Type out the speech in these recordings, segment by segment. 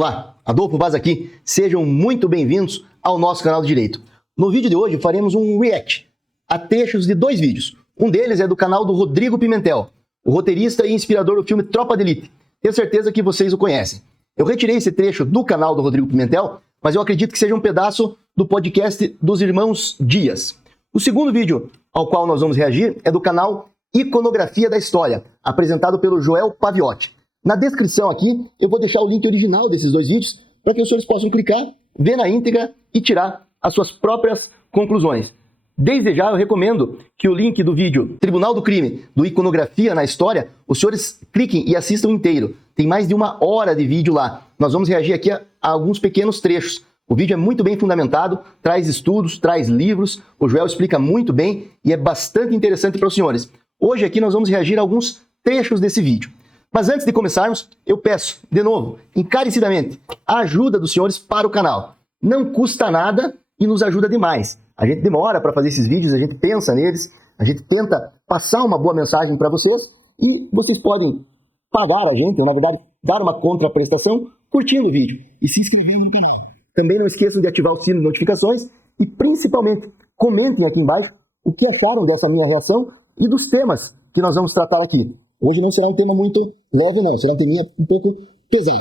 Olá, Adolfo Vaz aqui. Sejam muito bem-vindos ao nosso canal de Direito. No vídeo de hoje faremos um react a trechos de 2 vídeos. Um deles é do canal do Rodrigo Pimentel, o roteirista e inspirador do filme Tropa de Elite. Tenho certeza que vocês o conhecem. Eu retirei esse trecho do canal do Rodrigo Pimentel, mas eu acredito que seja um pedaço do podcast dos Irmãos Dias. O segundo vídeo ao qual nós vamos reagir é do canal Iconografia da História, apresentado pelo Joel Paviotti. Na descrição aqui eu vou deixar o link original desses 2 vídeos para que os senhores possam clicar, ver na íntegra e tirar as suas próprias conclusões. Desde já eu recomendo que o link do vídeo Tribunal do Crime, do Iconografia na História, os senhores cliquem e assistam inteiro. Tem mais de 1 hora de vídeo lá. Nós vamos reagir aqui a alguns pequenos trechos. O vídeo é muito bem fundamentado, traz estudos, traz livros, o Joel explica muito bem e é bastante interessante para os senhores. Hoje aqui nós vamos reagir a alguns trechos desse vídeo. Mas antes de começarmos, eu peço, de novo, encarecidamente, a ajuda dos senhores para o canal. Não custa nada e nos ajuda demais. A gente demora para fazer esses vídeos, a gente pensa neles, a gente tenta passar uma boa mensagem para vocês e vocês podem pagar a gente, ou na verdade, dar uma contraprestação curtindo o vídeo e se inscrevendo no canal. Também não esqueçam de ativar o sino de notificações e, principalmente, comentem aqui embaixo o que acharam dessa minha reação e dos temas que nós vamos tratar aqui. Hoje não será um tema muito leve, não. Será um teminha um pouco pesado.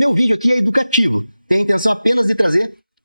Meu vídeo aqui é educativo. Tem a intenção apenas de trazer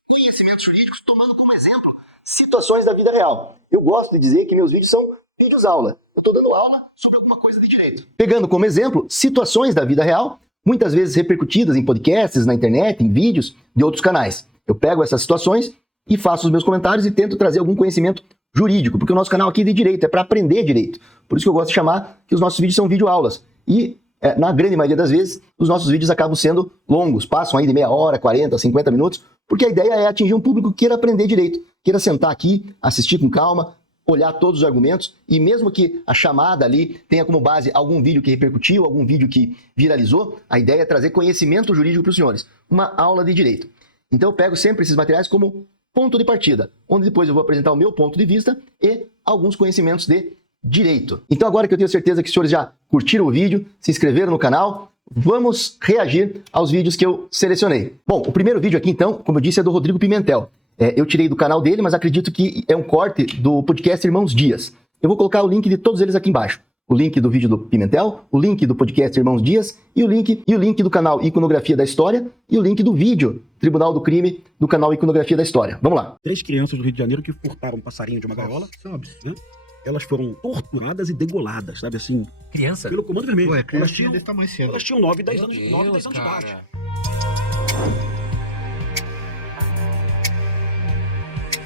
conhecimentos jurídicos, tomando como exemplo situações da vida real. Eu gosto de dizer que meus vídeos são vídeos-aula. Eu estou dando aula sobre alguma coisa de direito. Pegando como exemplo situações da vida real, muitas vezes repercutidas em podcasts, na internet, em vídeos de outros canais. Eu pego essas situações e faço os meus comentários e tento trazer algum conhecimento jurídico, porque o nosso canal aqui é de direito, é para aprender direito. Por isso que eu gosto de chamar que os nossos vídeos são videoaulas. E, na grande maioria das vezes, os nossos vídeos acabam sendo longos, passam aí de meia hora, 40, 50 minutos, porque a ideia é atingir um público que queira aprender direito, queira sentar aqui, assistir com calma, olhar todos os argumentos, e mesmo que a chamada ali tenha como base algum vídeo que repercutiu, algum vídeo que viralizou, a ideia é trazer conhecimento jurídico para os senhores, uma aula de direito. Então eu pego sempre esses materiais como ponto de partida, onde depois eu vou apresentar o meu ponto de vista e alguns conhecimentos de direito. Então agora que eu tenho certeza que os senhores já curtiram o vídeo, se inscreveram no canal, vamos reagir aos vídeos que eu selecionei. Bom, o primeiro vídeo aqui então, como eu disse, é do Rodrigo Pimentel. Eu tirei do canal dele, mas acredito que é um corte do podcast Irmãos Dias. Eu vou colocar o link de todos eles aqui embaixo. O link do vídeo do Pimentel, o link do podcast Irmãos Dias e o link do canal Iconografia da História e o link do vídeo Tribunal do Crime do canal Iconografia da História. Vamos lá. 3 crianças do Rio de Janeiro que furtaram um passarinho de uma gaiola, sabe? Né? Elas foram torturadas e degoladas, sabe assim? Criança? Pelo Comando Vermelho. Ué, criança desse tamanho cedo. Elas tinham 9 e 10 anos, Meu 9 e 10 Deus, anos de cara. idade.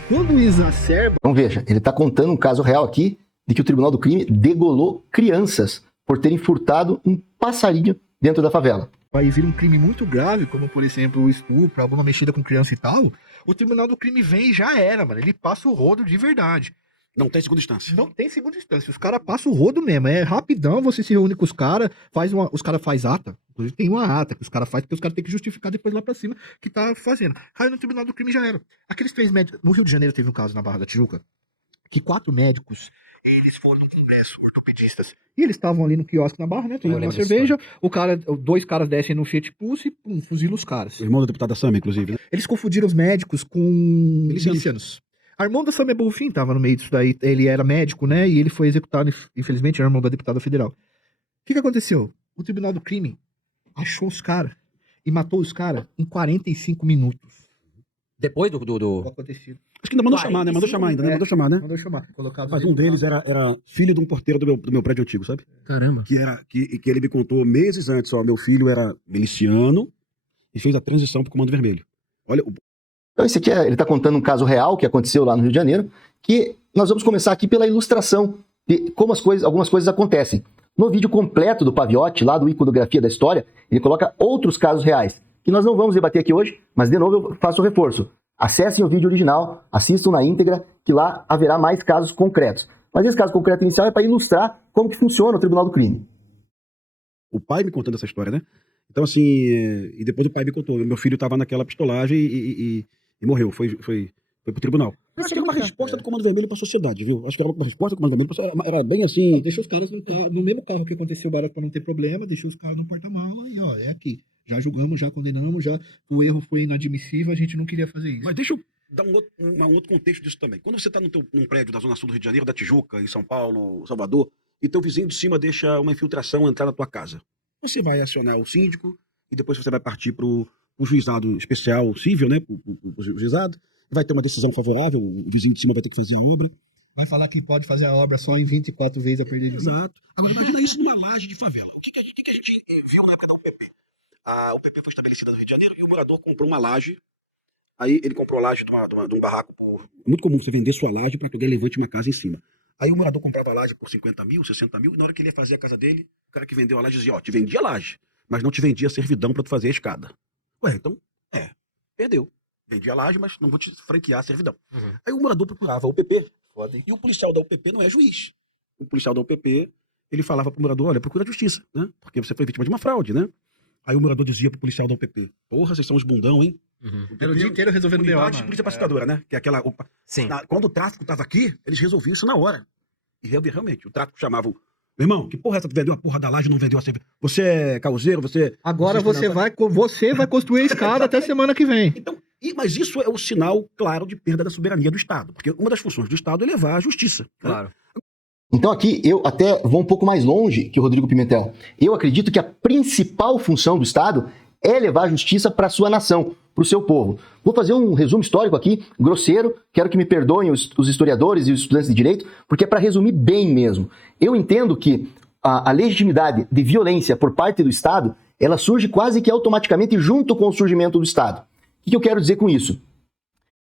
Quando exacerba, Então veja, ele está contando um caso real aqui de que o Tribunal do Crime degolou crianças por terem furtado um passarinho dentro da favela. aí vira um crime muito grave, como por exemplo o estupro, alguma mexida com criança e tal, o Tribunal do Crime vem e já era, mano. Ele passa o rodo de verdade. Não tem segunda instância. Não tem segunda instância. Os caras passam o rodo mesmo. É rapidão, você se reúne com os caras, os caras fazem ata. Inclusive tem uma ata que os caras fazem, porque os caras têm que justificar depois lá pra cima que tá fazendo. Aí no Tribunal do Crime já era. Aqueles 3 médicos. No Rio de Janeiro teve um caso na Barra da Tijuca, que 4 médicos, eles foram num congresso, ortopedistas. E eles estavam ali no quiosque na Barra, né? Tomando uma cerveja. 2 caras descem no Fiat Pulse e pum, fuzilam os caras. O irmão da deputada Sama, inclusive, né? Eles confundiram os médicos com milicianos. A irmã da Samia Bonfim tava no meio disso daí. Ele era médico, né? E ele foi executado, infelizmente, era irmão da deputada federal. O que aconteceu? O Tribunal do Crime achou os caras e matou os caras em 45 minutos. Depois do... O acontecido. Acho que ainda mandou chamar, né? Mandou chamar ainda, né? Mandou chamar, né? Mandou chamar. Colocado Mas um deles era filho de um porteiro do meu prédio antigo, sabe? Caramba. Que ele me contou meses antes, ó, meu filho era miliciano e fez a transição pro Comando Vermelho. Olha, Então esse aqui, ele está contando um caso real que aconteceu lá no Rio de Janeiro, que nós vamos começar aqui pela ilustração de como algumas coisas acontecem. No vídeo completo do Paviotti, lá do Iconografia da História, ele coloca outros casos reais, que nós não vamos debater aqui hoje, mas de novo eu faço o reforço. Acessem o vídeo original, assistam na íntegra, que lá haverá mais casos concretos. Mas esse caso concreto inicial é para ilustrar como que funciona o Tribunal do Crime. o pai me contando essa história, né? Então, assim, e depois o pai me contou, meu filho estava naquela pistolagem e morreu, foi Foi pro tribunal. Acho que era uma resposta do Comando Vermelho pra sociedade, viu? Acho que era uma resposta do Comando Vermelho pra sociedade. Era bem assim... Deixa os caras no mesmo carro que aconteceu o barato pra não ter problema, deixa os caras no porta-mala e, ó, é aqui. Já julgamos, já condenamos, já o erro foi inadmissível, a gente não queria fazer isso. Mas deixa eu dar um outro contexto disso também. Quando você tá num prédio da Zona Sul do Rio de Janeiro, da Tijuca, em São Paulo, Salvador, e teu vizinho de cima deixa uma infiltração entrar na tua casa, você vai acionar o síndico e depois você vai partir pro juizado especial civil, né? Pro juizado. Vai ter uma decisão favorável, o vizinho de cima vai ter que fazer a obra. Vai falar que pode fazer a obra só em 24 vezes a perder de vista. Exato. Agora imagina isso numa laje de favela. O que a gente viu na época da UPP? A UPP foi estabelecida no Rio de Janeiro e o morador comprou uma laje. Aí ele comprou a laje de um barraco por... É muito comum você vender sua laje para que alguém levante uma casa em cima. Aí o morador comprava a laje por 50 mil, 60 mil, e na hora que ele ia fazer a casa dele, o cara que vendeu a laje dizia, ó, te vendia a laje, mas não te vendia a servidão para tu fazer a escada. Ué, então, perdeu. Vendi a laje, mas não vou te franquear a servidão. Uhum. Aí o morador procurava a UPP, e o policial da UPP não é juiz. O policial da UPP, ele falava pro morador, olha, procura a justiça, né? Porque você foi vítima de uma fraude, né? Aí o morador dizia pro policial da UPP, porra, vocês são uns bundão, hein? Uhum. O dia inteiro resolvendo unidade de polícia pacificadora, né? Que é aquela... Sim. Quando o tráfico tava aqui, eles resolviam isso na hora. E realmente, o tráfico chamava o... Meu irmão, que porra é essa? Tu vendeu a porra da laje e não vendeu a cerveja? Você é causeiro, você... Agora você vai construir a escada até semana que vem. Então, mas isso é o sinal claro de perda da soberania do Estado. Porque uma das funções do Estado é levar a justiça. Claro. Né? Então aqui eu até vou um pouco mais longe que o Rodrigo Pimentel. Eu acredito que a principal função do Estado é levar a justiça para a sua nação, para o seu povo. Vou fazer um resumo histórico aqui, grosseiro, quero que me perdoem os historiadores e os estudantes de direito, porque é para resumir bem mesmo. Eu entendo que a legitimidade de violência por parte do Estado, ela surge quase que automaticamente junto com o surgimento do Estado. O que eu quero dizer com isso?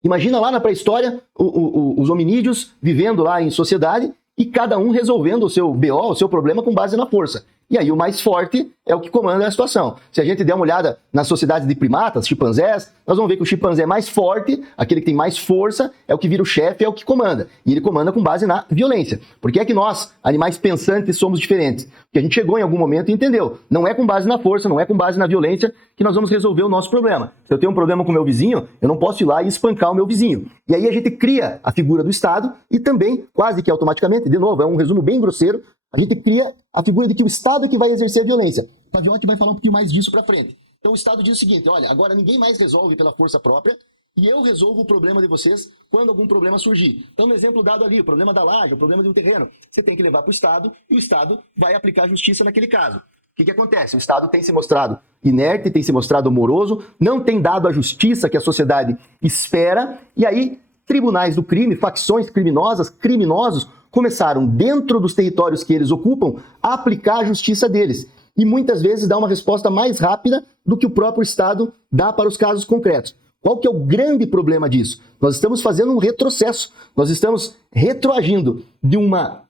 Imagina lá na pré-história os hominídeos vivendo lá em sociedade e cada um resolvendo o seu BO, o seu problema com base na força. E aí o mais forte é o que comanda a situação. Se a gente der uma olhada nas sociedades de primatas, chimpanzés, nós vamos ver que o chimpanzé mais forte, aquele que tem mais força, é o que vira o chefe, é o que comanda. E ele comanda com base na violência. Por que é que nós, animais pensantes, somos diferentes? Porque a gente chegou em algum momento e entendeu. Não é com base na força, não é com base na violência que nós vamos resolver o nosso problema. Se eu tenho um problema com o meu vizinho, eu não posso ir lá e espancar o meu vizinho. E aí a gente cria a figura do Estado e também, quase que automaticamente, de novo, é um resumo bem grosseiro, a gente cria a figura de que o Estado é que vai exercer a violência. O Paviotti vai falar um pouquinho mais disso para frente. Então o Estado diz o seguinte, olha, agora ninguém mais resolve pela força própria e eu resolvo o problema de vocês quando algum problema surgir. Então no exemplo dado ali, o problema da laje, o problema de um terreno, você tem que levar para o Estado e o Estado vai aplicar a justiça naquele caso. O que acontece? O Estado tem se mostrado inerte, tem se mostrado moroso, não tem dado a justiça que a sociedade espera e aí tribunais do crime, facções criminosas, criminosos, começaram, dentro dos territórios que eles ocupam, a aplicar a justiça deles. E muitas vezes dá uma resposta mais rápida do que o próprio Estado dá para os casos concretos. Qual que é o grande problema disso? Nós estamos fazendo um retrocesso. Nós estamos retroagindo de uma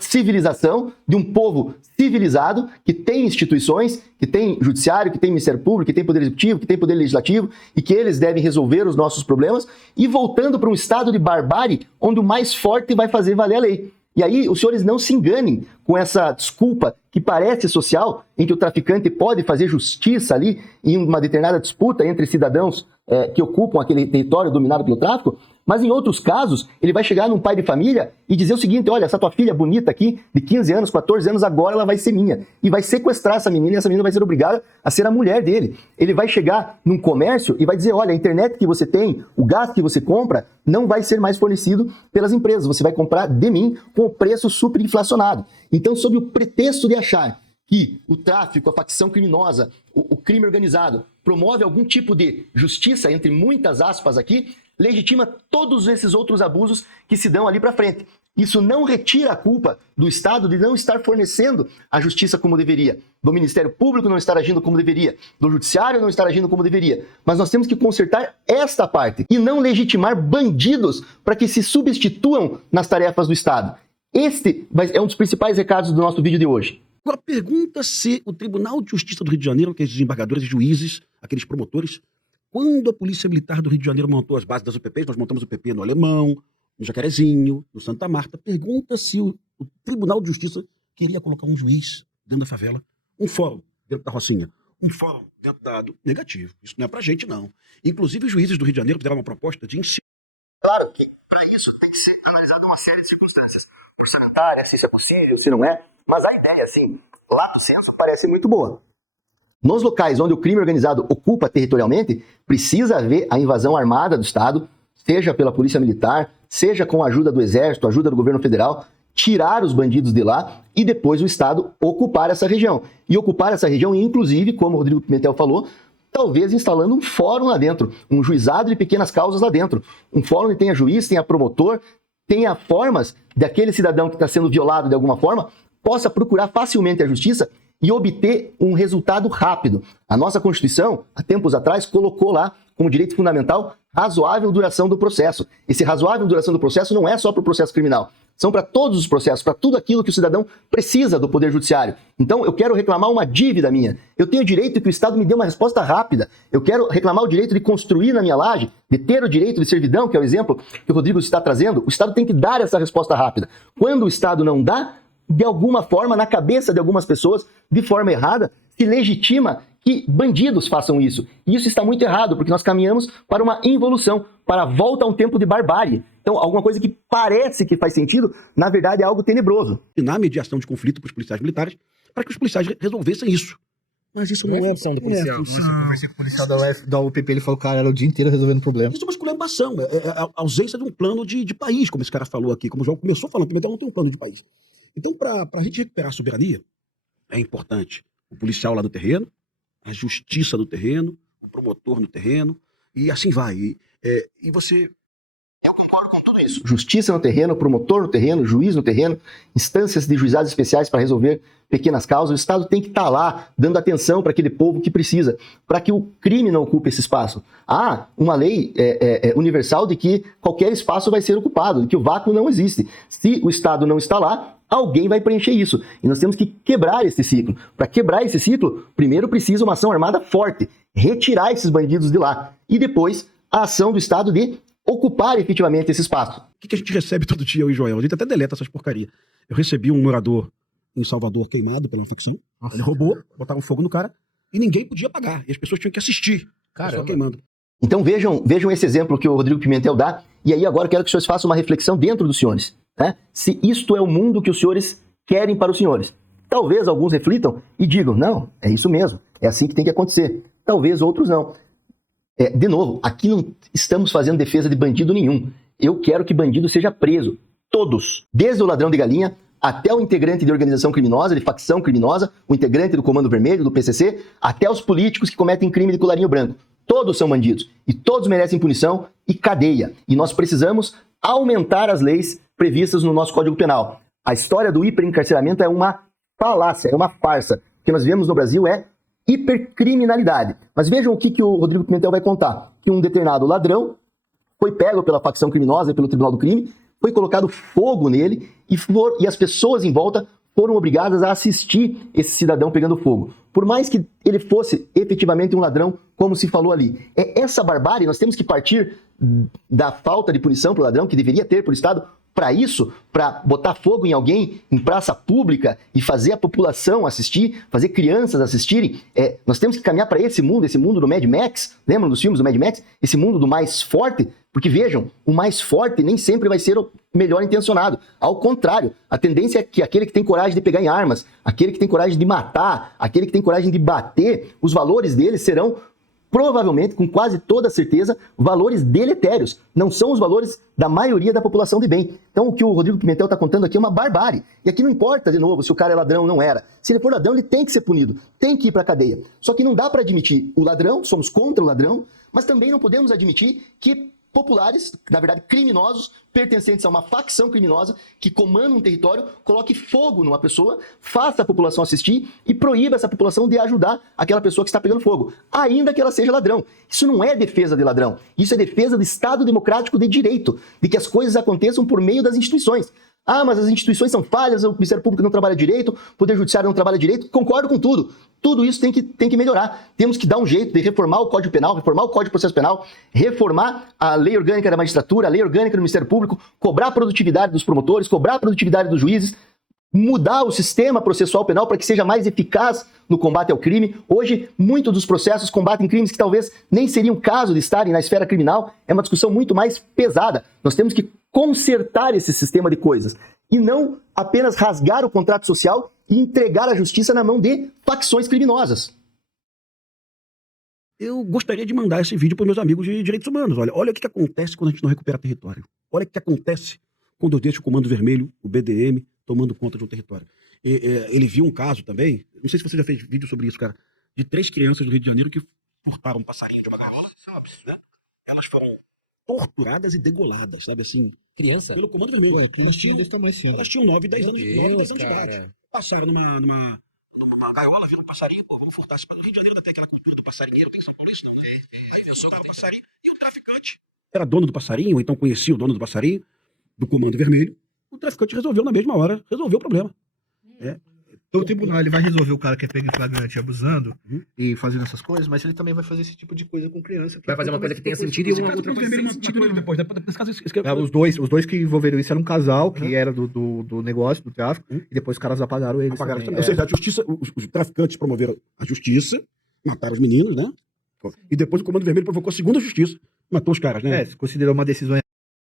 civilização, de um povo civilizado, que tem instituições, que tem judiciário, que tem Ministério Público, que tem Poder Executivo, que tem Poder Legislativo, e que eles devem resolver os nossos problemas, e voltando para um estado de barbárie, onde o mais forte vai fazer valer a lei. E aí, os senhores não se enganem com essa desculpa que parece social, em que o traficante pode fazer justiça ali em uma determinada disputa entre cidadãos que ocupam aquele território dominado pelo tráfico, mas em outros casos, ele vai chegar num pai de família e dizer o seguinte, olha, essa tua filha bonita aqui, de 15 anos, 14 anos, agora ela vai ser minha. E vai sequestrar essa menina e essa menina vai ser obrigada a ser a mulher dele. Ele vai chegar num comércio e vai dizer, olha, a internet que você tem, o gás que você compra, não vai ser mais fornecido pelas empresas. Você vai comprar de mim com o preço superinflacionado. Então, sob o pretexto de achar que o tráfico, a facção criminosa, o crime organizado, promove algum tipo de justiça, entre muitas aspas aqui, legitima todos esses outros abusos que se dão ali para frente. Isso não retira a culpa do Estado de não estar fornecendo a justiça como deveria, do Ministério Público não estar agindo como deveria, do Judiciário não estar agindo como deveria. Mas nós temos que consertar esta parte e não legitimar bandidos para que se substituam nas tarefas do Estado. Este é um dos principais recados do nosso vídeo de hoje. Agora, pergunta se o Tribunal de Justiça do Rio de Janeiro, aqueles desembargadores e juízes, aqueles promotores, quando a Polícia Militar do Rio de Janeiro montou as bases das UPPs, nós montamos o UPP no Alemão, no Jacarezinho, no Santa Marta, pergunta se o Tribunal de Justiça queria colocar um juiz dentro da favela, um fórum dentro da Rocinha, um fórum dentro do dado negativo. Isso não é pra gente, não. Inclusive, os juízes do Rio de Janeiro fizeram uma proposta de ensino. Claro que para isso tem que ser analisada uma série de circunstâncias. Orçamentária, se isso é possível, se não é. Mas a ideia, assim, lato sensu, parece muito boa. Nos locais onde o crime organizado ocupa territorialmente, precisa haver a invasão armada do Estado, seja pela Polícia Militar, seja com a ajuda do Exército, a ajuda do governo federal, tirar os bandidos de lá e depois o Estado ocupar essa região. E ocupar essa região, inclusive, como o Rodrigo Pimentel falou, talvez instalando um fórum lá dentro, um juizado de pequenas causas lá dentro. Um fórum onde tenha juiz, tenha promotor, tenha formas daquele cidadão que está sendo violado de alguma forma, possa procurar facilmente a justiça e obter um resultado rápido. A nossa Constituição, há tempos atrás, colocou lá como direito fundamental razoável duração do processo. Esse razoável duração do processo não é só para o processo criminal, são para todos os processos, para tudo aquilo que o cidadão precisa do Poder Judiciário. Então, eu quero reclamar uma dívida minha. Eu tenho o direito que o Estado me dê uma resposta rápida. Eu quero reclamar o direito de construir na minha laje, de ter o direito de servidão, que é o exemplo que o Rodrigo está trazendo. O Estado tem que dar essa resposta rápida. Quando o Estado não dá, de alguma forma, na cabeça de algumas pessoas, de forma errada, se legitima que bandidos façam isso. E isso está muito errado, porque nós caminhamos para uma involução, para a volta a um tempo de barbárie. Então, alguma coisa que parece que faz sentido, na verdade é algo tenebroso. E na mediação de conflito para os policiais militares, para que os policiais resolvessem isso. Mas isso não é função do policial. Eu conversei com o policial da UPP, ele falou, cara, era o dia inteiro resolvendo problema. Isso é uma esculhambação, é a ausência de um plano de país, como esse cara falou aqui, como o João começou falando, Pimentel não tem um plano de país. Então, para a gente recuperar a soberania, é importante o policial lá no terreno, a justiça no terreno, o promotor no terreno, e assim vai. E você... Eu concordo com tudo isso. Justiça no terreno, promotor no terreno, juiz no terreno, instâncias de juizados especiais para resolver pequenas causas. O Estado tem que estar lá, dando atenção para aquele povo que precisa, para que o crime não ocupe esse espaço. Há uma lei universal de que qualquer espaço vai ser ocupado, de que o vácuo não existe. Se o Estado não está lá, alguém vai preencher isso. E nós temos que quebrar esse ciclo. Para quebrar esse ciclo, primeiro precisa uma ação armada forte, retirar esses bandidos de lá. E depois, a ação do Estado de ocupar efetivamente esse espaço. O que a gente recebe todo dia, eu e Joel? A gente até deleta essas porcarias. Eu recebi um morador em Salvador queimado pela facção. Ele roubou, botaram fogo no cara e ninguém podia pagar. E as pessoas tinham que assistir. Só queimando. Então vejam esse exemplo que o Rodrigo Pimentel dá. E aí agora eu quero que os senhores façam uma reflexão dentro dos senhores. Né? Se isto é o mundo que os senhores querem para os senhores. Talvez alguns reflitam e digam, não, é isso mesmo. É assim que tem que acontecer. Talvez outros não. De novo, aqui não estamos fazendo defesa de bandido nenhum. Eu quero que bandido seja preso. Todos. Desde o ladrão de galinha até o integrante de organização criminosa, de facção criminosa, o integrante do Comando Vermelho, do PCC, até os políticos que cometem crime de colarinho branco. Todos são bandidos. E todos merecem punição e cadeia. E nós precisamos aumentar as leis previstas no nosso Código Penal. A história do hiperencarceramento é uma falácia, é uma farsa. O que nós vemos no Brasil é hipercriminalidade. Mas vejam o que o Rodrigo Pimentel vai contar. Que um determinado ladrão foi pego pela facção criminosa e pelo Tribunal do Crime, foi colocado fogo nele e as pessoas em volta foram obrigadas a assistir esse cidadão pegando fogo. Por mais que ele fosse efetivamente um ladrão, como se falou ali. É essa barbárie, nós temos que partir da falta de punição para o ladrão, que deveria ter para o Estado, para isso, para botar fogo em alguém em praça pública e fazer a população assistir, fazer crianças assistirem. Nós temos que caminhar para esse mundo do Mad Max, lembram dos filmes do Mad Max? Esse mundo do mais forte, porque vejam, o mais forte nem sempre vai ser o melhor intencionado. Ao contrário, a tendência é que aquele que tem coragem de pegar em armas, aquele que tem coragem de matar, aquele que tem coragem de bater, os valores deles serão provavelmente, com quase toda certeza, valores deletérios. Não são os valores da maioria da população de bem. Então, o que o Rodrigo Pimentel está contando aqui é uma barbárie. E aqui não importa, de novo, se o cara é ladrão ou não era. Se ele for ladrão, ele tem que ser punido. Tem que ir para a cadeia. Só que não dá para admitir o ladrão, somos contra o ladrão, mas também não podemos admitir que populares, na verdade criminosos, pertencentes a uma facção criminosa que comanda um território, coloque fogo numa pessoa, faça a população assistir e proíba essa população de ajudar aquela pessoa que está pegando fogo, ainda que ela seja ladrão. Isso não é defesa de ladrão, isso é defesa do Estado democrático de direito, de que as coisas aconteçam por meio das instituições. Ah, mas as instituições são falhas, o Ministério Público não trabalha direito, o Poder Judiciário não trabalha direito. Concordo com tudo. Tudo isso tem que melhorar. Temos que dar um jeito de reformar o Código Penal, reformar o Código de Processo Penal, reformar a Lei Orgânica da Magistratura, a Lei Orgânica do Ministério Público, cobrar a produtividade dos promotores, cobrar a produtividade dos juízes, mudar o sistema processual penal para que seja mais eficaz no combate ao crime. Hoje, muitos dos processos combatem crimes que talvez nem seriam caso de estarem na esfera criminal. É uma discussão muito mais pesada. Nós temos que consertar esse sistema de coisas e não apenas rasgar o contrato social e entregar a justiça na mão de facções criminosas. Eu gostaria de mandar esse vídeo para meus amigos de direitos humanos. Olha o que acontece quando a gente não recupera território. Olha o que acontece quando eu deixo o Comando Vermelho, o BDM, tomando conta de um território. Ele viu um caso também, não sei se você já fez vídeo sobre isso, cara, de 3 crianças do Rio de Janeiro que furtaram um passarinho de uma gaiola, sabe? Né? Elas foram torturadas e degoladas, sabe assim? Criança? Pelo Comando Vermelho. Pô, Elas tinham, desse tamanho esse ano. elas tinham 9, 10 anos, 9, 10 anos de cara. idade. Passaram numa gaiola, viram um passarinho, pô, vamos furtar. O Rio de Janeiro tem aquela cultura do passarinheiro, tem em São Paulo isso não, né? Aí veio só o passarinho e o traficante era dono do passarinho, ou então conhecia o dono do passarinho, do Comando Vermelho. O traficante resolveu na mesma hora, resolveu o problema. O tribunal ele vai resolver o cara que é pego em flagrante abusando e fazendo essas coisas, mas ele também vai fazer esse tipo de coisa com criança. Vai fazer uma coisa que tenha sentido e uma outra coisa sem sentido. Depois, nesse caso, Os dois que envolveram isso eram um casal que era do negócio, do tráfico, e depois os caras apagaram eles. apagaram também. também. Ou seja, a justiça, os traficantes promoveram a justiça, mataram os meninos, né? E depois o Comando Vermelho provocou a segunda justiça, matou os caras, né? Se considerou uma decisão.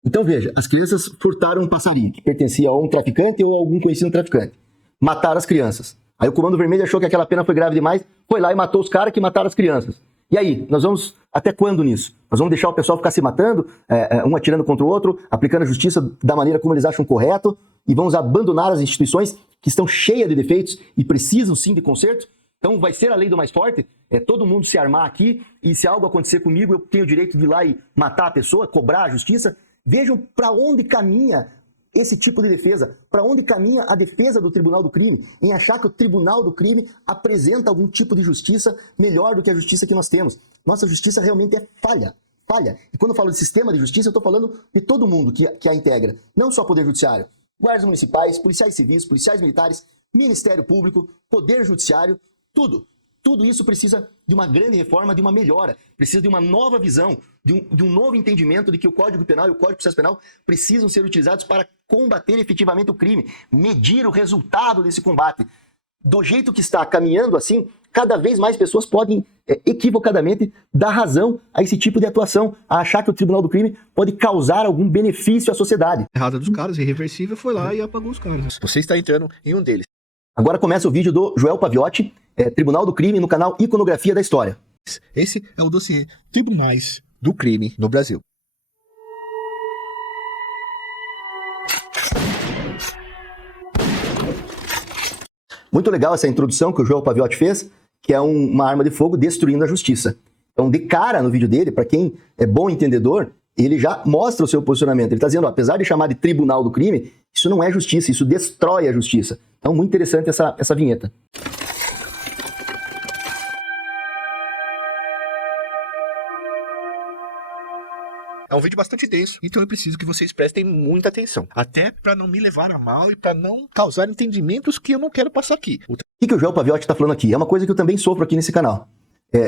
Então veja, as crianças furtaram um passarinho que pertencia a um traficante ou a algum conhecido traficante. Mataram as crianças. Aí o Comando Vermelho achou que aquela pena foi grave demais, foi lá e matou os caras que mataram as crianças. E aí, nós vamos até quando nisso? Nós vamos deixar o pessoal ficar se matando, um atirando contra o outro, aplicando a justiça da maneira como eles acham correto, e vamos abandonar as instituições que estão cheias de defeitos e precisam sim de conserto? Então vai ser a lei do mais forte? É todo mundo se armar aqui, e se algo acontecer comigo, eu tenho o direito de ir lá e matar a pessoa, cobrar a justiça? Vejam para onde caminha esse tipo de defesa, para onde caminha a defesa do Tribunal do Crime, em achar que o Tribunal do Crime apresenta algum tipo de justiça melhor do que a justiça que nós temos. Nossa justiça realmente é falha. E quando eu falo de sistema de justiça, eu estou falando de todo mundo que a integra, não só Poder Judiciário, guardas municipais, policiais civis, policiais militares, Ministério Público, Poder Judiciário, tudo. Tudo isso precisa de uma grande reforma, de uma melhora, precisa de uma nova visão, de um novo entendimento de que o Código Penal e o Código de Processo Penal precisam ser utilizados para combater efetivamente o crime, medir o resultado desse combate. Do jeito que está caminhando assim, cada vez mais pessoas podem equivocadamente dar razão a esse tipo de atuação, a achar que o Tribunal do Crime pode causar algum benefício à sociedade. Errada dos caras, irreversível, foi lá e apagou os caras. Você está entrando em um deles. Agora começa o vídeo do Joel Paviotti, Tribunal do Crime, no canal Iconografia da História. Esse é o dossiê Tribunais do Crime no Brasil. Muito legal essa introdução que o Joel Paviotti fez, que é uma arma de fogo destruindo a justiça. Então, de cara no vídeo dele, para quem é bom entendedor, ele já mostra o seu posicionamento. Ele está dizendo, ó, apesar de chamar de Tribunal do Crime, isso não é justiça, isso destrói a justiça. Então, muito interessante essa vinheta. É um vídeo bastante denso, então eu preciso que vocês prestem muita atenção. Até para não me levar a mal e para não causar entendimentos que eu não quero passar aqui. O que o Joel Paviotti está falando aqui? É uma coisa que eu também sofro aqui nesse canal.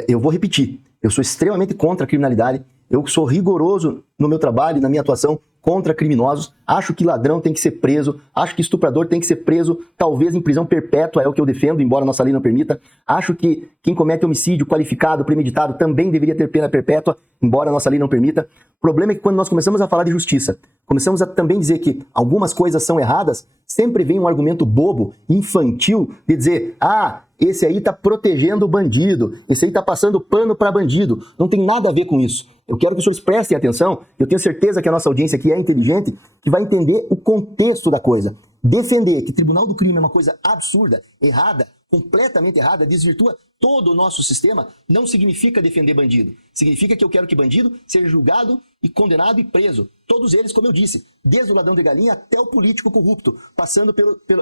Eu vou repetir, eu sou extremamente contra a criminalidade, eu sou rigoroso no meu trabalho e na minha atuação contra criminosos, acho que ladrão tem que ser preso, acho que estuprador tem que ser preso, talvez em prisão perpétua, é o que eu defendo, embora nossa lei não permita. Acho que quem comete homicídio qualificado, premeditado, também deveria ter pena perpétua, embora nossa lei não permita. O problema é que quando nós começamos a falar de justiça, começamos a também dizer que algumas coisas são erradas, sempre vem um argumento bobo, infantil, de dizer, esse aí tá protegendo o bandido, esse aí tá passando pano para bandido. Não tem nada a ver com isso. Eu quero que os senhores prestem atenção, eu tenho certeza que a nossa audiência aqui é inteligente, que vai entender o contexto da coisa. Defender que Tribunal do Crime é uma coisa absurda, errada, completamente errada, desvirtua todo o nosso sistema, não significa defender bandido. Significa que eu quero que bandido seja julgado e condenado e preso. Todos eles, como eu disse, desde o ladrão de galinha até o político corrupto, passando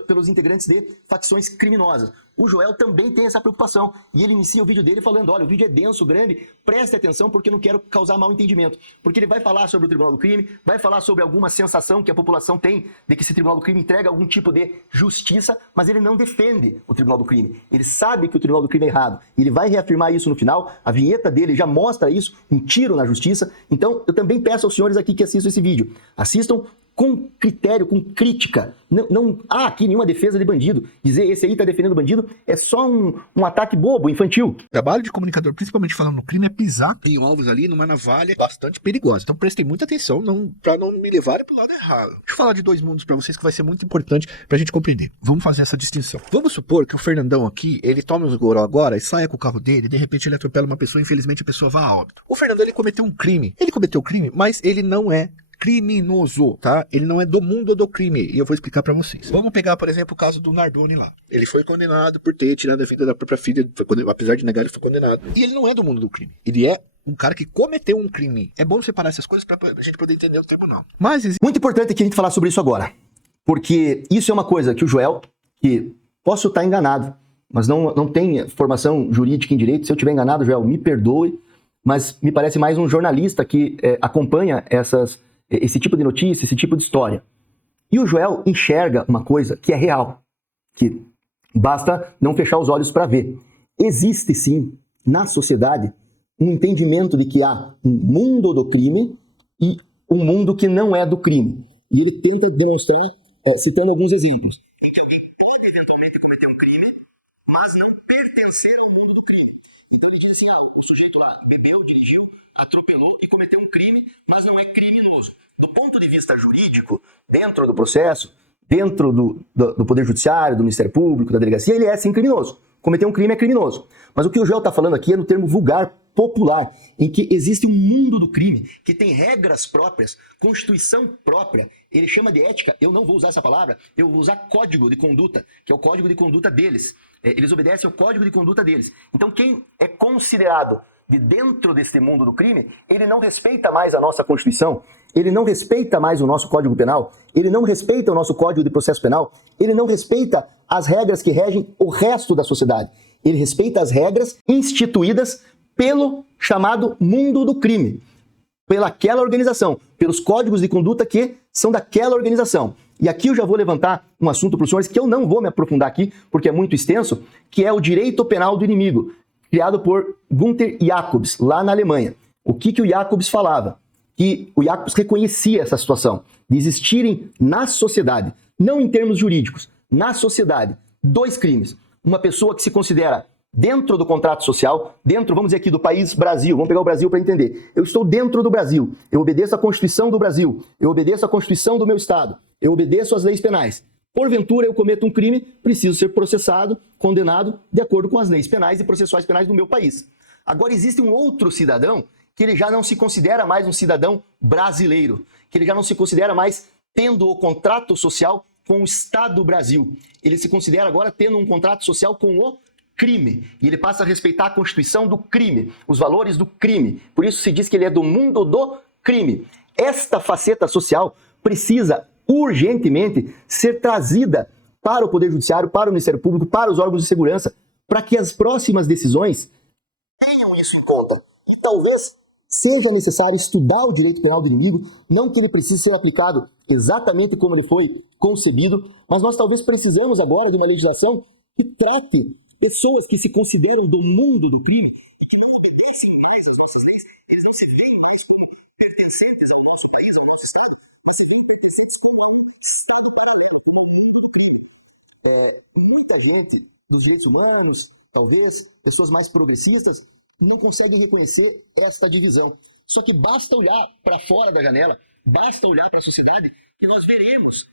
pelos integrantes de facções criminosas. O Joel também tem essa preocupação. E ele inicia o vídeo dele falando, olha, o vídeo é denso, grande, preste atenção porque eu não quero causar mal entendimento. Porque ele vai falar sobre o Tribunal do Crime, vai falar sobre alguma sensação que a população tem de que esse Tribunal do Crime entrega algum tipo de justiça, mas ele não defende o Tribunal do Crime. Ele sabe que o Tribunal do Crime é errado. Ele vai reafirmar isso no final, a vinheta dele já mostra isso, um tiro na justiça. Então, eu também peço aos senhores aqui que assistam esse vídeo. Assistam com critério, com crítica. Não há aqui nenhuma defesa de bandido. Dizer esse aí tá defendendo bandido é só um ataque bobo, infantil. O trabalho de comunicador, principalmente falando no crime, é pisar em ovos ali numa navalha bastante perigosa. Então prestem muita atenção pra não me levarem pro lado errado. Deixa eu falar de dois mundos pra vocês que vai ser muito importante pra gente compreender. Vamos fazer essa distinção. Vamos supor que o Fernandão aqui, ele toma os goró agora e saia com o carro dele, e de repente ele atropela uma pessoa e infelizmente a pessoa vai a óbito. O Fernandão, ele cometeu um crime. Ele cometeu o crime, mas ele não é criminoso, tá? Ele não é do mundo do crime, e eu vou explicar pra vocês. Vamos pegar, por exemplo, o caso do Nardoni lá. Ele foi condenado por ter tirado a vida da própria filha, apesar de negar, ele foi condenado. E ele não é do mundo do crime. Ele é um cara que cometeu um crime. É bom separar essas coisas pra gente poder entender o tribunal. Mas muito importante aqui a gente falar sobre isso agora, porque isso é uma coisa que o Joel, que posso estar enganado, mas não tem formação jurídica em direito. Se eu estiver enganado, Joel, me perdoe, mas me parece mais um jornalista que acompanha esse tipo de notícia, esse tipo de história. E o Joel enxerga uma coisa que é real, que basta não fechar os olhos para ver. Existe sim, na sociedade, um entendimento de que há um mundo do crime e um mundo que não é do crime. E ele tenta demonstrar, citando alguns exemplos, em que alguém pode eventualmente cometer um crime, mas não pertencer ao mundo do crime. Então ele diz assim, o sujeito lá bebeu, dirigiu, atropelou e cometeu um crime, mas não é criminoso. Do ponto de vista jurídico, dentro do processo, dentro do Poder Judiciário, do Ministério Público, da delegacia, ele é sim criminoso. Cometer um crime é criminoso. Mas o que o Joel está falando aqui é no termo vulgar, popular, em que existe um mundo do crime, que tem regras próprias, constituição própria. Ele chama de ética, eu não vou usar essa palavra, eu vou usar código de conduta, que é o código de conduta deles. Eles obedecem ao código de conduta deles. Então quem é considerado de dentro desse mundo do crime, ele não respeita mais a nossa Constituição, ele não respeita mais o nosso Código Penal, ele não respeita o nosso Código de Processo Penal, ele não respeita as regras que regem o resto da sociedade. Ele respeita as regras instituídas pelo chamado mundo do crime, pelaquela organização, pelos códigos de conduta que são daquela organização. E aqui eu já vou levantar um assunto para os senhores que eu não vou me aprofundar aqui, porque é muito extenso, que é o direito penal do inimigo, criado por Gunther Jacobs, lá na Alemanha. O que o Jacobs falava? Que o Jacobs reconhecia essa situação de existirem na sociedade, não em termos jurídicos, na sociedade, dois crimes. Uma pessoa que se considera dentro do contrato social, dentro, vamos dizer aqui, do país Brasil, vamos pegar o Brasil para entender. Eu estou dentro do Brasil, eu obedeço à Constituição do Brasil, eu obedeço à Constituição do meu Estado, eu obedeço às leis penais. Porventura eu cometo um crime, preciso ser processado, condenado, de acordo com as leis penais e processuais penais do meu país. Agora existe um outro cidadão que ele já não se considera mais um cidadão brasileiro, que ele já não se considera mais tendo o contrato social com o Estado do Brasil. Ele se considera agora tendo um contrato social com o crime. E ele passa a respeitar a Constituição do crime, os valores do crime. Por isso se diz que ele é do mundo do crime. Esta faceta social precisa urgentemente ser trazida para o Poder Judiciário, para o Ministério Público, para os órgãos de segurança, para que as próximas decisões tenham isso em conta. E talvez seja necessário estudar o direito penal do inimigo, não que ele precise ser aplicado exatamente como ele foi concebido, mas nós talvez precisamos agora de uma legislação que trate pessoas que se consideram do mundo do crime e que não obedecem mais às nossas leis, eles não se veem mais como pertencentes ao nosso país, ao nosso Estado, mas se veem pertencentes como um Estado paralelo, como um mundo do crime. Muita gente dos direitos humanos, talvez, pessoas mais progressistas, não conseguem reconhecer esta divisão. Só que basta olhar para fora da janela, basta olhar para a sociedade que nós veremos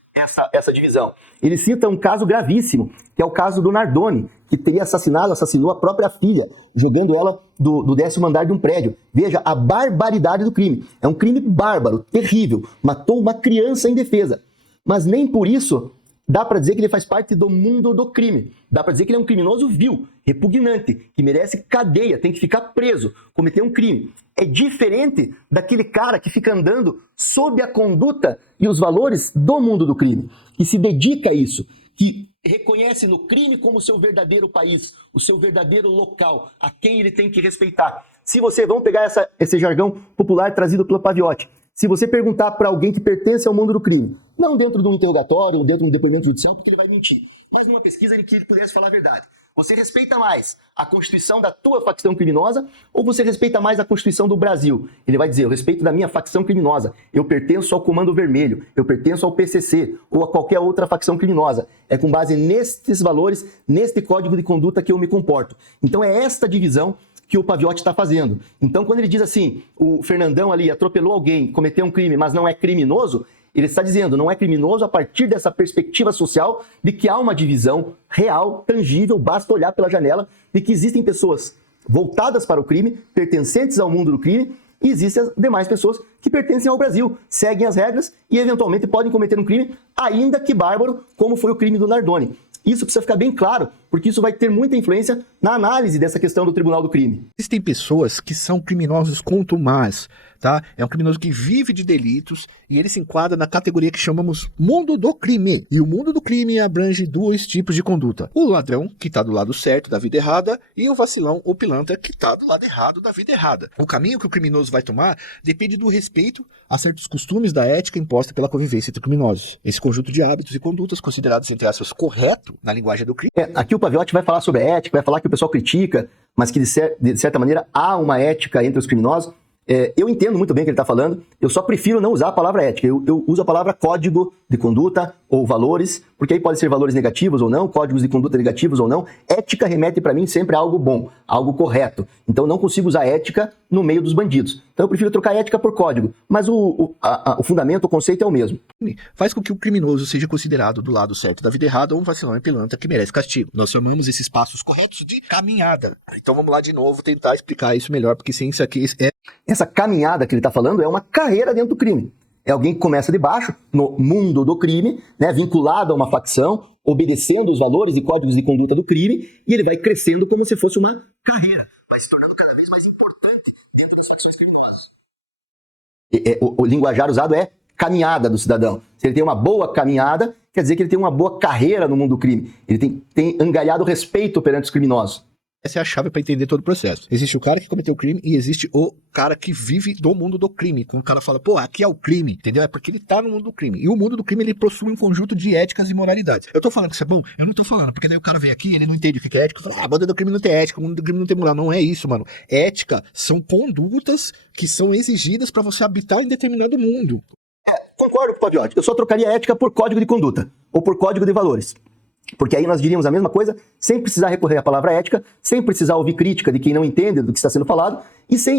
essa divisão. Ele cita um caso gravíssimo, que é o caso do Nardoni, que teria assassinou a própria filha, jogando ela do 10º andar de um prédio. Veja a barbaridade do crime. É um crime bárbaro, terrível. Matou uma criança indefesa. Mas nem por isso dá para dizer que ele faz parte do mundo do crime. Dá para dizer que ele é um criminoso vil, repugnante, que merece cadeia, tem que ficar preso, cometer um crime. É diferente daquele cara que fica andando sob a conduta e os valores do mundo do crime, que se dedica a isso, que reconhece no crime como o seu verdadeiro país, o seu verdadeiro local, a quem ele tem que respeitar. Se você, vamos pegar esse jargão popular trazido pelo Paviotti, se você perguntar para alguém que pertence ao mundo do crime, não dentro de um interrogatório, ou dentro de um depoimento judicial, porque ele vai mentir, mas numa pesquisa em que ele pudesse falar a verdade. Você respeita mais a Constituição da tua facção criminosa ou você respeita mais a Constituição do Brasil? Ele vai dizer, eu respeito da minha facção criminosa, eu pertenço ao Comando Vermelho, eu pertenço ao PCC ou a qualquer outra facção criminosa. É com base nestes valores, neste código de conduta que eu me comporto. Então é esta divisão que o Paviotti está fazendo. Então quando ele diz assim, o Fernandão ali atropelou alguém, cometeu um crime, mas não é criminoso, ele está dizendo, não é criminoso a partir dessa perspectiva social de que há uma divisão real, tangível, basta olhar pela janela, de que existem pessoas voltadas para o crime, pertencentes ao mundo do crime, e existem as demais pessoas que pertencem ao Brasil, seguem as regras e eventualmente podem cometer um crime, ainda que bárbaro, como foi o crime do Nardoni. Isso precisa ficar bem claro, porque isso vai ter muita influência na análise dessa questão do Tribunal do Crime. Existem pessoas que são criminosos contumazes, tá? É um criminoso que vive de delitos e ele se enquadra na categoria que chamamos mundo do crime. E o mundo do crime abrange dois tipos de conduta. O ladrão, que está do lado certo da vida errada, e o vacilão ou pilantra, que está do lado errado da vida errada. O caminho que o criminoso vai tomar depende do respeito a certos costumes da ética imposta pela convivência entre criminosos. Esse conjunto de hábitos e condutas considerados, entre aspas, correto na linguagem do crime. Aqui o Paviotti vai falar sobre a ética, vai falar que o pessoal critica, mas que de certa maneira há uma ética entre os criminosos. Eu entendo muito bem o que ele está falando, eu só prefiro não usar a palavra ética, eu uso a palavra código de conduta ou valores, porque aí pode ser valores negativos ou não, códigos de conduta negativos ou não. Ética remete para mim sempre a algo bom, algo correto. Então não consigo usar ética no meio dos bandidos. Então eu prefiro trocar ética por código, mas o fundamento, o conceito é o mesmo. Faz com que o criminoso seja considerado do lado certo da vida errada ou um vacilão e pilantra que merece castigo. Nós chamamos esses passos corretos de caminhada. Então vamos lá de novo tentar explicar isso melhor, porque sem isso aqui Essa caminhada que ele está falando é uma carreira dentro do crime. É alguém que começa de baixo, no mundo do crime, né, vinculado a uma facção, obedecendo os valores e códigos de conduta do crime, e ele vai crescendo como se fosse uma carreira. Vai se tornando cada vez mais importante dentro das facções criminosas. O linguajar usado é caminhada do cidadão. Se ele tem uma boa caminhada, quer dizer que ele tem uma boa carreira no mundo do crime. Ele tem angariado respeito perante os criminosos. Essa é a chave para entender todo o processo. Existe o cara que cometeu o crime e existe o cara que vive do mundo do crime. Quando o cara fala, pô, aqui é o crime, entendeu? É porque ele tá no mundo do crime. E o mundo do crime, ele possui um conjunto de éticas e moralidades. Eu tô falando que isso é bom? Eu não tô falando, porque daí o cara vem aqui, ele não entende o que é ética. Fala, o mundo do crime não tem ética, o mundo do crime não tem moral. Não é isso, mano. Ética são condutas que são exigidas para você habitar em determinado mundo. Concordo com o Paviotti. Eu só trocaria ética por código de conduta ou por código de valores. Porque aí nós diríamos a mesma coisa, sem precisar recorrer à palavra ética, sem precisar ouvir crítica de quem não entende do que está sendo falado,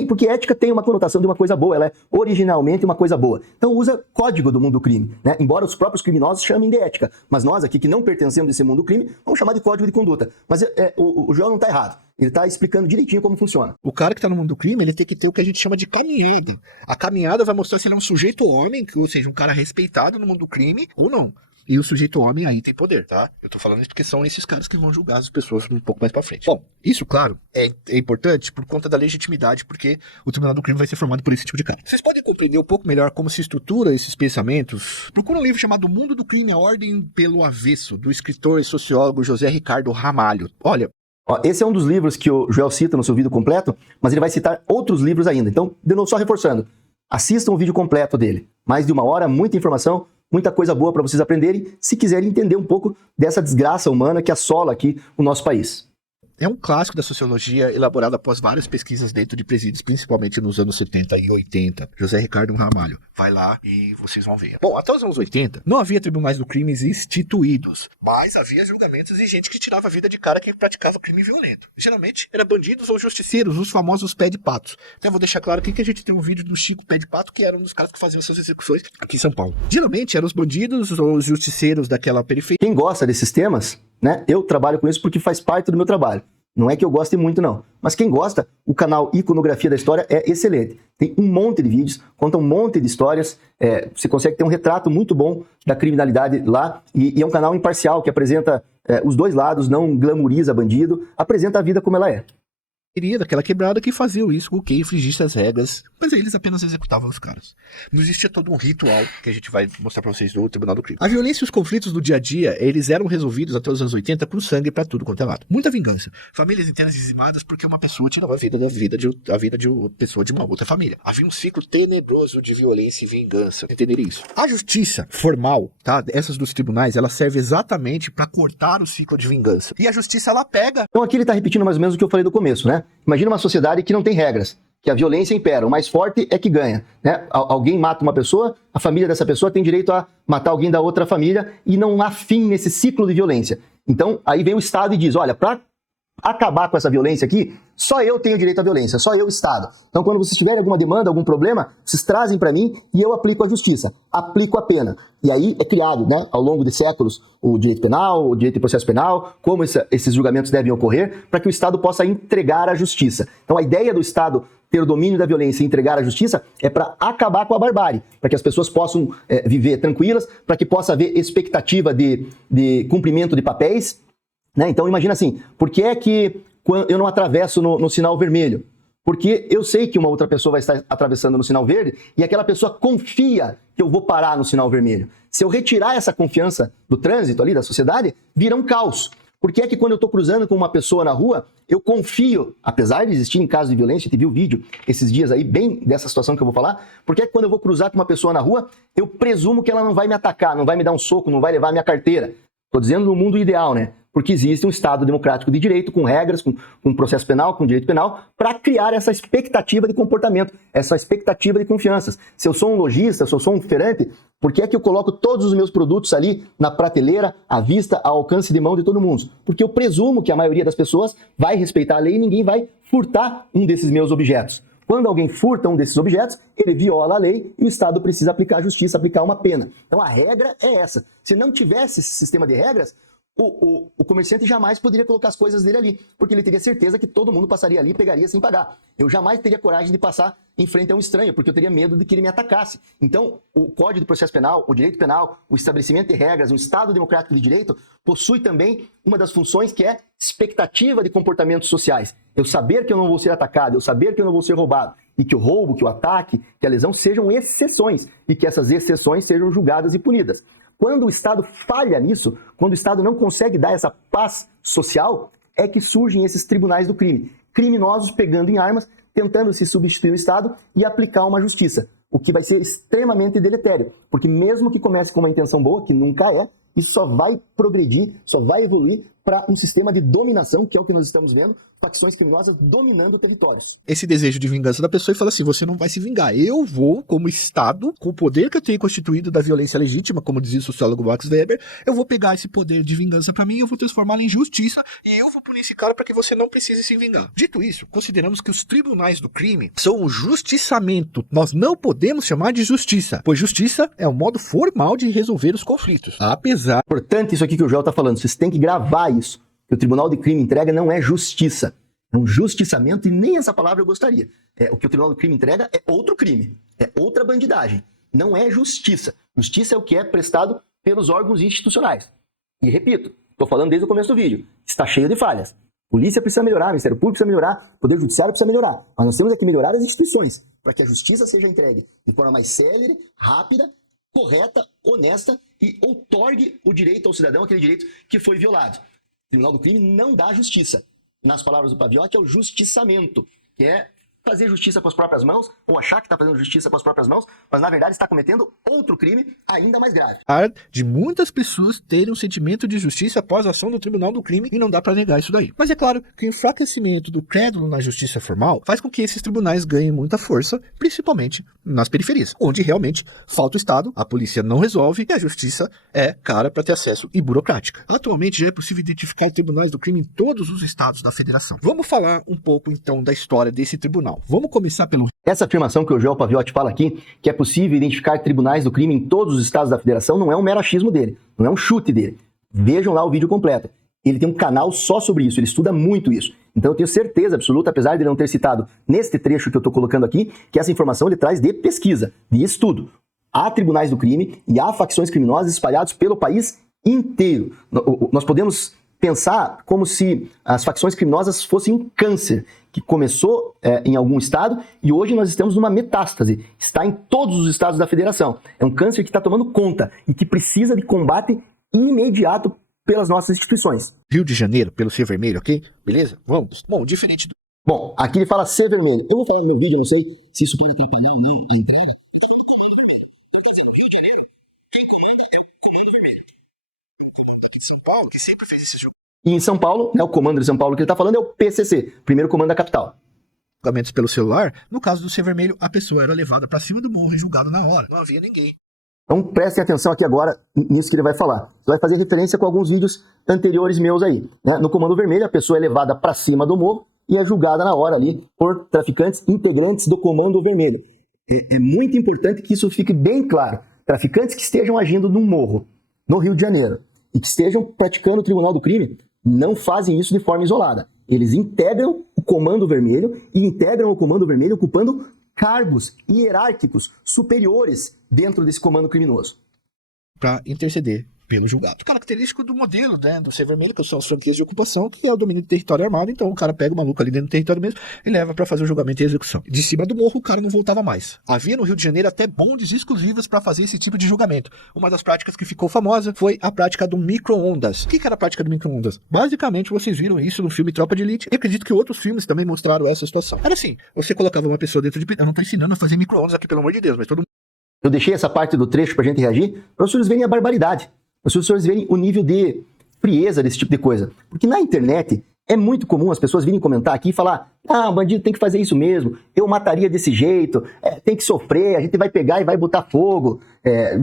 porque ética tem uma conotação de uma coisa boa, ela é originalmente uma coisa boa. Então usa código do mundo do crime, né? Embora os próprios criminosos chamem de ética. Mas nós aqui, que não pertencemos a esse mundo do crime, vamos chamar de código de conduta. Mas o João não está errado. Ele está explicando direitinho como funciona. O cara que está no mundo do crime, ele tem que ter o que a gente chama de caminhada. A caminhada vai mostrar se ele é um sujeito homem, ou seja, um cara respeitado no mundo do crime, ou não. E o sujeito homem aí tem poder, tá? Eu tô falando isso porque são esses caras que vão julgar as pessoas um pouco mais pra frente. Bom, isso, claro, é importante por conta da legitimidade, porque o Tribunal do Crime vai ser formado por esse tipo de cara. Vocês podem compreender um pouco melhor como se estrutura esses pensamentos? Procura um livro chamado O Mundo do Crime, a Ordem pelo Avesso, do escritor e sociólogo José Ricardo Ramalho. Olha... Esse é um dos livros que o Joel cita no seu vídeo completo, mas ele vai citar outros livros ainda. Então, de novo, só reforçando, assistam o vídeo completo dele. Mais de 1 hora, muita informação, muita coisa boa para vocês aprenderem, se quiserem entender um pouco dessa desgraça humana que assola aqui o nosso país. É um clássico da sociologia elaborado após várias pesquisas dentro de presídios, principalmente nos anos 70 e 80. José Ricardo Ramalho. Vai lá e vocês vão ver. Bom, até os anos 80, não havia tribunais do crime instituídos, mas havia julgamentos e gente que tirava a vida de cara que praticava crime violento. Geralmente, eram bandidos ou justiceiros, os famosos pé de patos. Então eu vou deixar claro aqui que a gente tem um vídeo do Chico Pé de Pato, que era um dos caras que faziam essas execuções aqui em São Paulo. Geralmente, eram os bandidos ou os justiceiros daquela periferia. Quem gosta desses temas, né? Eu trabalho com isso porque faz parte do meu trabalho. Não é que eu goste muito, não. Mas quem gosta, o canal Iconografia da História é excelente. Tem um monte de vídeos, conta um monte de histórias. Você consegue ter um retrato muito bom da criminalidade lá. E é um canal imparcial que apresenta os dois lados, não glamoriza bandido, apresenta a vida como ela é. Iria daquela quebrada que faziam isso com quem infringisse as regras, mas eles apenas executavam os caras. Não existia todo um ritual que a gente vai mostrar pra vocês do Tribunal do Crime. A violência e os conflitos do dia a dia, eles eram resolvidos até os anos 80 com sangue pra tudo quanto é lado. Muita vingança. Famílias inteiras dizimadas porque uma pessoa tirava a vida de uma pessoa de uma outra família. Havia um ciclo tenebroso de violência e vingança. Entenderia isso? A justiça formal, tá? Essas dos tribunais, ela serve exatamente pra cortar o ciclo de vingança. E a justiça, ela pega... Então aqui ele tá repetindo mais ou menos o que eu falei do começo, né? Imagina uma sociedade que não tem regras, que a violência impera, o mais forte é que ganha, né? Alguém mata uma pessoa, a família dessa pessoa tem direito a matar alguém da outra família e não há fim nesse ciclo de violência. Então, aí vem o Estado e diz, olha, para acabar com essa violência aqui, só eu tenho direito à violência, só eu, Estado. Então, quando vocês tiverem alguma demanda, algum problema, vocês trazem para mim e eu aplico a justiça, aplico a pena. E aí é criado, né, ao longo de séculos, o direito penal, o direito de processo penal, como esses julgamentos devem ocorrer, para que o Estado possa entregar a justiça. Então, a ideia do Estado ter o domínio da violência e entregar a justiça é para acabar com a barbárie, para que as pessoas possam viver tranquilas, para que possa haver expectativa de cumprimento de papéis, né? Então imagina assim, por que é que eu não atravesso no sinal vermelho? Porque eu sei que uma outra pessoa vai estar atravessando no sinal verde e aquela pessoa confia que eu vou parar no sinal vermelho. Se eu retirar essa confiança do trânsito ali, da sociedade, vira um caos. Por que é que quando eu estou cruzando com uma pessoa na rua, eu confio, apesar de existirem casos de violência, a gente viu vídeo esses dias aí, bem dessa situação que eu vou falar, por que é que quando eu vou cruzar com uma pessoa na rua, eu presumo que ela não vai me atacar, não vai me dar um soco, não vai levar a minha carteira? Estou dizendo no mundo ideal, né? Porque existe um Estado democrático de direito, com regras, com processo penal, com direito penal, para criar essa expectativa de comportamento, essa expectativa de confianças. Se eu sou um lojista, se eu sou um feirante, por que é que eu coloco todos os meus produtos ali na prateleira, à vista, ao alcance de mão de todo mundo? Porque eu presumo que a maioria das pessoas vai respeitar a lei e ninguém vai furtar um desses meus objetos. Quando alguém furta um desses objetos, ele viola a lei e o Estado precisa aplicar a justiça, aplicar uma pena. Então a regra é essa. Se não tivesse esse sistema de regras, o comerciante jamais poderia colocar as coisas dele ali, porque ele teria certeza que todo mundo passaria ali e pegaria sem pagar. Eu jamais teria coragem de passar em frente a um estranho, porque eu teria medo de que ele me atacasse. Então, o Código de Processo Penal, o direito penal, o estabelecimento de regras, um Estado democrático de direito, possui também uma das funções que é expectativa de comportamentos sociais. Eu saber que eu não vou ser atacado, eu saber que eu não vou ser roubado, e que o roubo, que o ataque, que a lesão sejam exceções, e que essas exceções sejam julgadas e punidas. Quando o Estado falha nisso, quando o Estado não consegue dar essa paz social, é que surgem esses tribunais do crime. Criminosos pegando em armas, tentando se substituir no Estado e aplicar uma justiça. O que vai ser extremamente deletério. Porque mesmo que comece com uma intenção boa, que nunca é, isso só vai progredir, só vai evoluir para um sistema de dominação, que é o que nós estamos vendo, facções criminosas dominando territórios. Esse desejo de vingança da pessoa e fala assim, você não vai se vingar. Eu vou, como Estado, com o poder que eu tenho constituído da violência legítima, como dizia o sociólogo Max Weber, eu vou pegar esse poder de vingança pra mim, eu vou transformá-lo em justiça e eu vou punir esse cara para que você não precise se vingar. Dito isso, consideramos que os tribunais do crime são o justiçamento. Nós não podemos chamar de justiça, pois justiça é um modo formal de resolver os conflitos. Apesar... Importante isso aqui que o Joel tá falando, vocês têm que gravar isso. Que o Tribunal de Crime entrega não é justiça, é um justiçamento e nem essa palavra eu gostaria. O que o Tribunal do Crime entrega é outro crime, é outra bandidagem, não é justiça. Justiça é o que é prestado pelos órgãos institucionais. E repito, estou falando desde o começo do vídeo, está cheio de falhas. Polícia precisa melhorar, Ministério Público precisa melhorar, Poder Judiciário precisa melhorar. Mas nós temos que melhorar as instituições para que a justiça seja entregue de forma mais célere, rápida, correta, honesta e outorgue o direito ao cidadão, aquele direito que foi violado. O Tribunal do Crime não dá justiça. Nas palavras do Paviotti, é o justiçamento, que é fazer justiça com as próprias mãos, ou achar que está fazendo justiça com as próprias mãos, mas na verdade está cometendo outro crime ainda mais grave. De muitas pessoas terem um sentimento de justiça após a ação do Tribunal do Crime, e não dá para negar isso daí. Mas é claro que o enfraquecimento do crédulo na justiça formal faz com que esses tribunais ganhem muita força, principalmente nas periferias, onde realmente falta o Estado, a polícia não resolve e a justiça é cara para ter acesso e burocrática. Atualmente já é possível identificar tribunais do crime em todos os estados da federação. Vamos falar um pouco então da história desse tribunal. Vamos começar pelo... Essa afirmação que o Joel Paviotti fala aqui, que é possível identificar tribunais do crime em todos os estados da federação, não é um mero achismo dele, não é um chute dele. Vejam lá o vídeo completo. Ele tem um canal só sobre isso, ele estuda muito isso. Então eu tenho certeza absoluta, apesar de ele não ter citado neste trecho que eu estou colocando aqui, que essa informação ele traz de pesquisa, de estudo. Há tribunais do crime e há facções criminosas espalhados pelo país inteiro. Nós podemos pensar como se as facções criminosas fossem um câncer que começou em algum estado e hoje nós estamos numa metástase. Está em todos os estados da federação. É um câncer que está tomando conta e que precisa de combate imediato pelas nossas instituições. Rio de Janeiro, pelo Ser Vermelho, ok? Beleza? Vamos. Bom, diferente do... Bom, aqui ele fala ser vermelho. Eu vou falar no meu vídeo, não sei se isso pode atrapalhar ou não a entrada. São Paulo, que sempre fez esse jogo. E em São Paulo, né, o comando de São Paulo que ele está falando é o PCC, Primeiro Comando da Capital. Julgamentos pelo celular, no caso do Ser Vermelho, a pessoa era levada pra cima do morro e julgada na hora. Não havia ninguém. Então prestem atenção aqui agora nisso que ele vai falar. Ele vai fazer referência com alguns vídeos anteriores meus aí. Né? No Comando Vermelho, a pessoa é levada para cima do morro e é julgada na hora ali por traficantes integrantes do Comando Vermelho. É muito importante que isso fique bem claro. Traficantes que estejam agindo num morro, no Rio de Janeiro, e que estejam praticando o Tribunal do Crime, não fazem isso de forma isolada. Eles integram o Comando Vermelho e integram o Comando Vermelho ocupando cargos hierárquicos superiores dentro desse comando criminoso. Para interceder pelo julgado. Característico do modelo, né, do Ser Vermelho, que são as franquias de ocupação, que é o domínio do território armado, então o cara pega o maluco ali dentro do território mesmo e leva para fazer o julgamento e a execução. De cima do morro, o cara não voltava mais. Havia no Rio de Janeiro até bondes exclusivos para fazer esse tipo de julgamento. Uma das práticas que ficou famosa foi a prática do micro-ondas. O que era a prática do micro-ondas? Basicamente, vocês viram isso no filme Tropa de Elite, e acredito que outros filmes também mostraram essa situação. Era assim, você colocava uma pessoa dentro de... Eu não tô ensinando a fazer micro-ondas aqui, pelo amor de Deus, mas todo mundo... Eu deixei essa parte do trecho pra gente reagir, para os senhores verem a barbaridade. Para os senhores verem o nível de frieza desse tipo de coisa. Porque na internet é muito comum as pessoas virem comentar aqui e falar: ah, o bandido tem que fazer isso mesmo, eu mataria desse jeito, tem que sofrer, a gente vai pegar e vai botar fogo.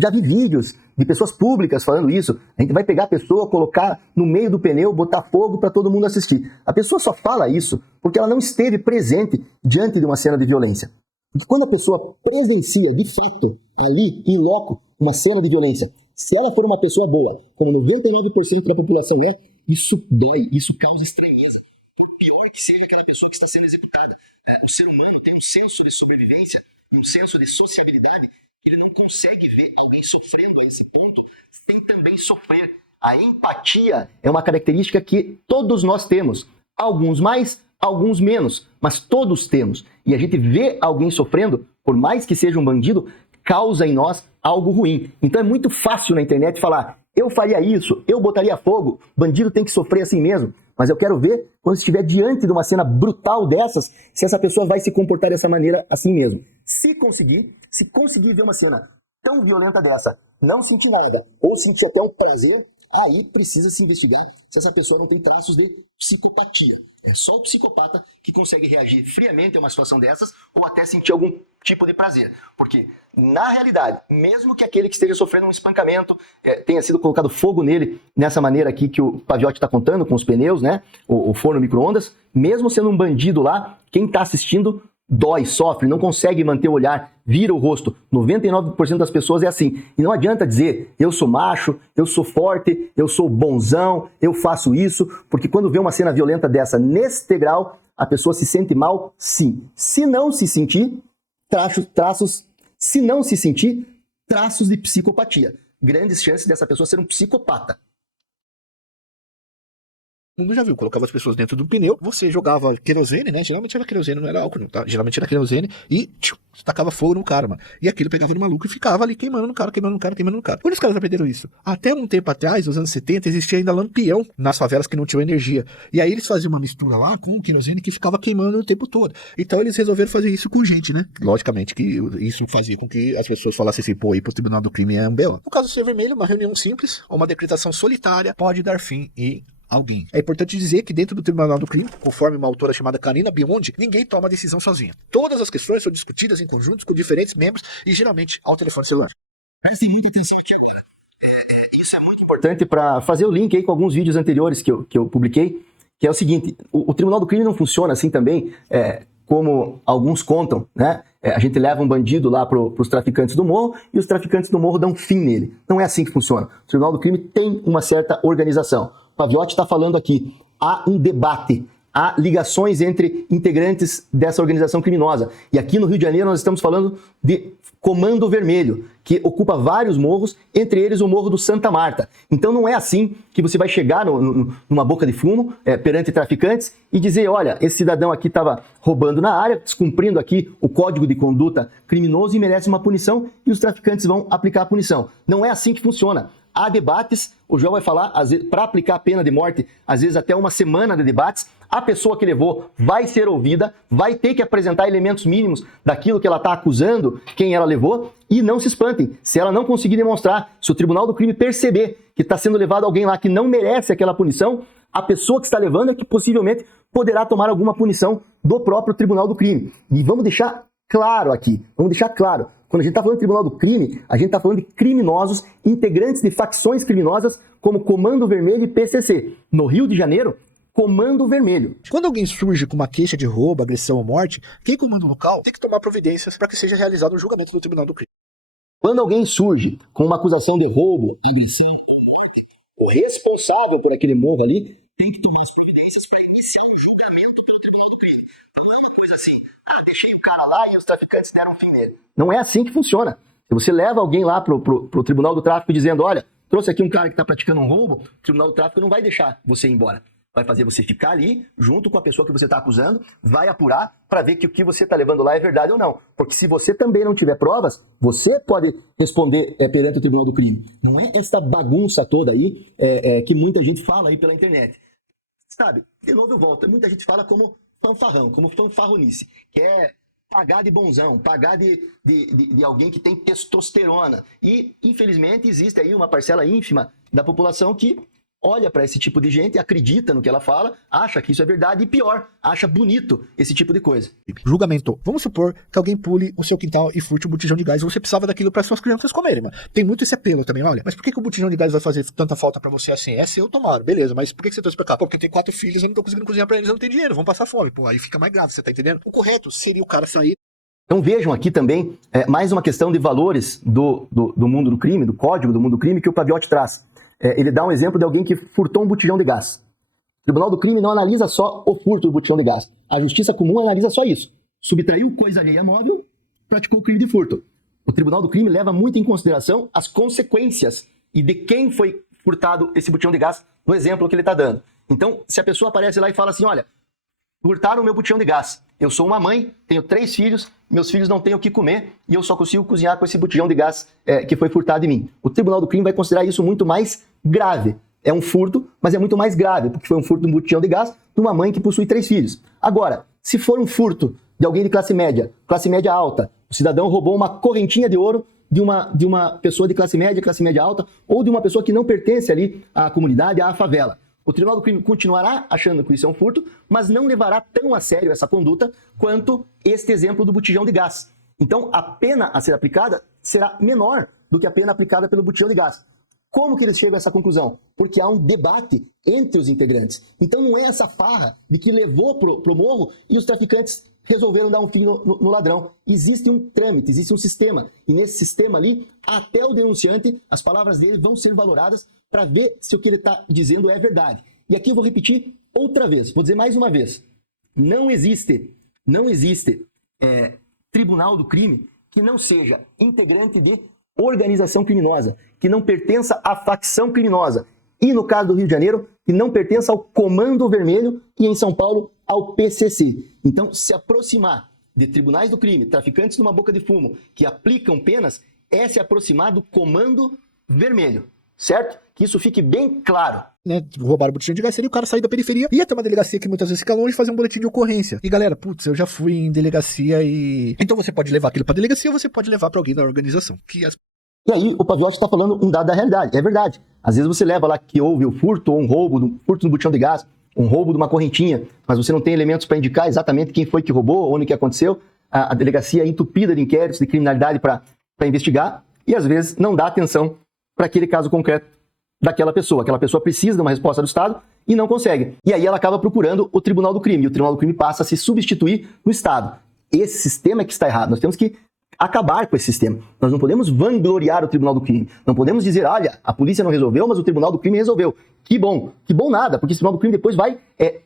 Já vi vídeos de pessoas públicas falando isso, a gente vai pegar a pessoa, colocar no meio do pneu, botar fogo para todo mundo assistir. A pessoa só fala isso porque ela não esteve presente diante de uma cena de violência. Porque quando a pessoa presencia, de fato, ali, em loco, uma cena de violência, se ela for uma pessoa boa, como 99% da população é, isso dói, isso causa estranheza. Por pior que seja aquela pessoa que está sendo executada. O ser humano tem um senso de sobrevivência, um senso de sociabilidade, que ele não consegue ver alguém sofrendo a esse ponto sem também sofrer. A empatia é uma característica que todos nós temos. Alguns mais, alguns menos, mas todos temos. E a gente vê alguém sofrendo, por mais que seja um bandido, causa em nós algo ruim. Então é muito fácil na internet falar: eu faria isso, eu botaria fogo, bandido tem que sofrer assim mesmo. Mas eu quero ver, quando estiver diante de uma cena brutal dessas, se essa pessoa vai se comportar dessa maneira assim mesmo. Se conseguir ver uma cena tão violenta dessa, não sentir nada, ou sentir até um prazer, aí precisa se investigar se essa pessoa não tem traços de psicopatia. É só o psicopata que consegue reagir friamente a uma situação dessas ou até sentir algum tipo de prazer. Porque, na realidade, mesmo que aquele que esteja sofrendo um espancamento tenha sido colocado fogo nele, nessa maneira aqui que o Paviotti está contando, com os pneus, né, o forno micro-ondas, mesmo sendo um bandido lá, quem está assistindo dói, sofre, não consegue manter o olhar, vira o rosto. 99% das pessoas é assim. E não adianta dizer: eu sou macho, eu sou forte, eu sou bonzão, eu faço isso, porque quando vê uma cena violenta dessa nesse grau, a pessoa se sente mal, sim. Se não se sentir, traços de psicopatia. Grandes chances dessa pessoa ser um psicopata. Mundo já viu, colocava as pessoas dentro do pneu, você jogava querosene, né? Geralmente era querosene, não era álcool, não, tá? Geralmente era querosene e tacava fogo no cara, mano. E aquilo pegava no maluco e ficava ali queimando no cara, queimando no cara, queimando no cara. Quando os caras aprenderam isso? Até um tempo atrás, nos anos 70, existia ainda lampião nas favelas que não tinham energia. E aí eles faziam uma mistura lá com o querosene que ficava queimando o tempo todo. Então eles resolveram fazer isso com gente, né? Logicamente que isso fazia com que as pessoas falassem assim: pô, ir pro Tribunal do Crime é um B.O. No caso do Ser Vermelho, uma reunião simples ou uma decretação solitária pode dar fim em alguém. É importante dizer que dentro do Tribunal do Crime, conforme uma autora chamada Karina Biondi, ninguém toma decisão sozinha. Todas as questões são discutidas em conjunto com diferentes membros e geralmente ao telefone celular. Prestem muita atenção aqui agora. Isso é muito importante para fazer o link aí com alguns vídeos anteriores que eu publiquei, que é o seguinte: o Tribunal do Crime não funciona assim também, como alguns contam, né? A gente leva um bandido lá para os traficantes do morro e os traficantes do morro dão fim nele. Não é assim que funciona. O Tribunal do Crime tem uma certa organização. O Paviotti está falando aqui: há um debate há ligações entre integrantes dessa organização criminosa. E aqui no Rio de Janeiro nós estamos falando de Comando Vermelho, que ocupa vários morros, entre eles o Morro do Santa Marta. Então não é assim que você vai chegar numa boca de fumo perante traficantes e dizer, olha, esse cidadão aqui estava roubando na área, descumprindo aqui o código de conduta criminoso e merece uma punição e os traficantes vão aplicar a punição. Não é assim que funciona. Há debates, o João vai falar, para aplicar a pena de morte, às vezes até uma semana de debates, a pessoa que levou vai ser ouvida, vai ter que apresentar elementos mínimos daquilo que ela está acusando, quem ela levou, e não se espantem. Se ela não conseguir demonstrar, se o Tribunal do Crime perceber que está sendo levado alguém lá que não merece aquela punição, a pessoa que está levando é que possivelmente poderá tomar alguma punição do próprio Tribunal do Crime. E vamos deixar claro aqui, quando a gente está falando de Tribunal do Crime, a gente está falando de criminosos, integrantes de facções criminosas como Comando Vermelho e PCC. No Rio de Janeiro, Comando Vermelho. Quando alguém surge com uma queixa de roubo, agressão ou morte, quem comanda o local tem que tomar providências para que seja realizado o julgamento do Tribunal do Crime. Quando alguém surge com uma acusação de roubo, agressão, o responsável por aquele morro ali tem que tomar as providências para iniciar o julgamento pelo Tribunal do Crime. Não é uma coisa assim, deixei o cara lá e os traficantes deram fim nele. Não é assim que funciona. Se você leva alguém lá pro Tribunal do Tráfico dizendo, olha, trouxe aqui um cara que está praticando um roubo, o Tribunal do Tráfico não vai deixar você ir embora. Vai fazer você ficar ali, junto com a pessoa que você está acusando, vai apurar para ver que o que você está levando lá é verdade ou não. Porque se você também não tiver provas, você pode responder perante o Tribunal do Crime. Não é essa bagunça toda aí que muita gente fala aí pela internet. Sabe, de novo eu volto, muita gente fala como fanfarrão, como fanfarronice, que é pagar de bonzão, pagar de alguém que tem testosterona. E, infelizmente, existe aí uma parcela ínfima da população que olha para esse tipo de gente, acredita no que ela fala, acha que isso é verdade e pior, acha bonito esse tipo de coisa. Julgamento. Vamos supor que alguém pule o seu quintal e furte um botijão de gás e você precisava daquilo para suas crianças comerem, mano. Tem muito esse apelo também, olha. Mas por que o botijão de gás vai fazer tanta falta para você assim? É seu, tomara, beleza. Mas por que você trouxe pra cá? Pô, porque eu tenho 4 filhos, eu não tô conseguindo cozinhar pra eles, eu não tenho dinheiro, vão passar fome. Pô, aí fica mais grave, você tá entendendo? O correto seria o cara sair. Então vejam aqui também mais uma questão de valores do mundo do crime, do código do mundo do crime que o Paviotti traz. Ele dá um exemplo de alguém que furtou um botijão de gás. O Tribunal do Crime não analisa só o furto do botijão de gás. A Justiça Comum analisa só isso. Subtraiu coisa alheia móvel, praticou o crime de furto. O Tribunal do Crime leva muito em consideração as consequências e de quem foi furtado esse botijão de gás, no exemplo que ele está dando. Então, se a pessoa aparece lá e fala assim, olha, furtaram o meu botijão de gás. Eu sou uma mãe, tenho 3 filhos, meus filhos não têm o que comer e eu só consigo cozinhar com esse botijão de gás que foi furtado em mim. O Tribunal do Crime vai considerar isso muito mais grave. É um furto, mas é muito mais grave, porque foi um furto de um botijão de gás de uma mãe que possui 3 filhos. Agora, se for um furto de alguém de classe média alta, o cidadão roubou uma correntinha de ouro de uma pessoa de classe média alta, ou de uma pessoa que não pertence ali à comunidade, à favela. O Tribunal do Crime continuará achando que isso é um furto, mas não levará tão a sério essa conduta quanto este exemplo do botijão de gás. Então, a pena a ser aplicada será menor do que a pena aplicada pelo botijão de gás. Como que eles chegam a essa conclusão? Porque há um debate entre os integrantes. Então, não é essa farra de que levou pro morro e os traficantes resolveram dar um fim no ladrão. Existe um trâmite, existe um sistema. E nesse sistema ali, até o denunciante, as palavras dele vão ser valoradas para ver se o que ele está dizendo é verdade. E aqui eu vou repetir outra vez, vou dizer mais uma vez. Não existe Tribunal do Crime que não seja integrante de organização criminosa, que não pertença à facção criminosa. E no caso do Rio de Janeiro, que não pertença ao Comando Vermelho e em São Paulo ao PCC. Então, se aproximar de tribunais do crime, traficantes numa boca de fumo, que aplicam penas, é se aproximar do Comando Vermelho. Certo? Que isso fique bem claro. Né, roubaram o botijão de gás, seria o cara sair da periferia, ia ter uma delegacia que muitas vezes fica longe e fazer um boletim de ocorrência. E galera, putz, eu já fui em delegacia e... Então você pode levar aquilo pra delegacia ou você pode levar pra alguém da organização. E aí o Paviotti está falando um dado da realidade. É verdade. Às vezes você leva lá que houve o furto ou um roubo, furto do botijão de gás, um roubo de uma correntinha, mas você não tem elementos para indicar exatamente quem foi que roubou, onde que aconteceu. A delegacia é entupida de inquéritos de criminalidade para investigar e às vezes não dá atenção para aquele caso concreto daquela pessoa. Aquela pessoa precisa de uma resposta do Estado e não consegue. E aí ela acaba procurando o Tribunal do Crime. E o Tribunal do Crime passa a se substituir no Estado. Esse sistema é que está errado. Nós temos que acabar com esse sistema. Nós não podemos vangloriar o Tribunal do Crime. Não podemos dizer, olha, a polícia não resolveu, mas o Tribunal do Crime resolveu. Que bom nada, porque esse Tribunal do Crime depois vai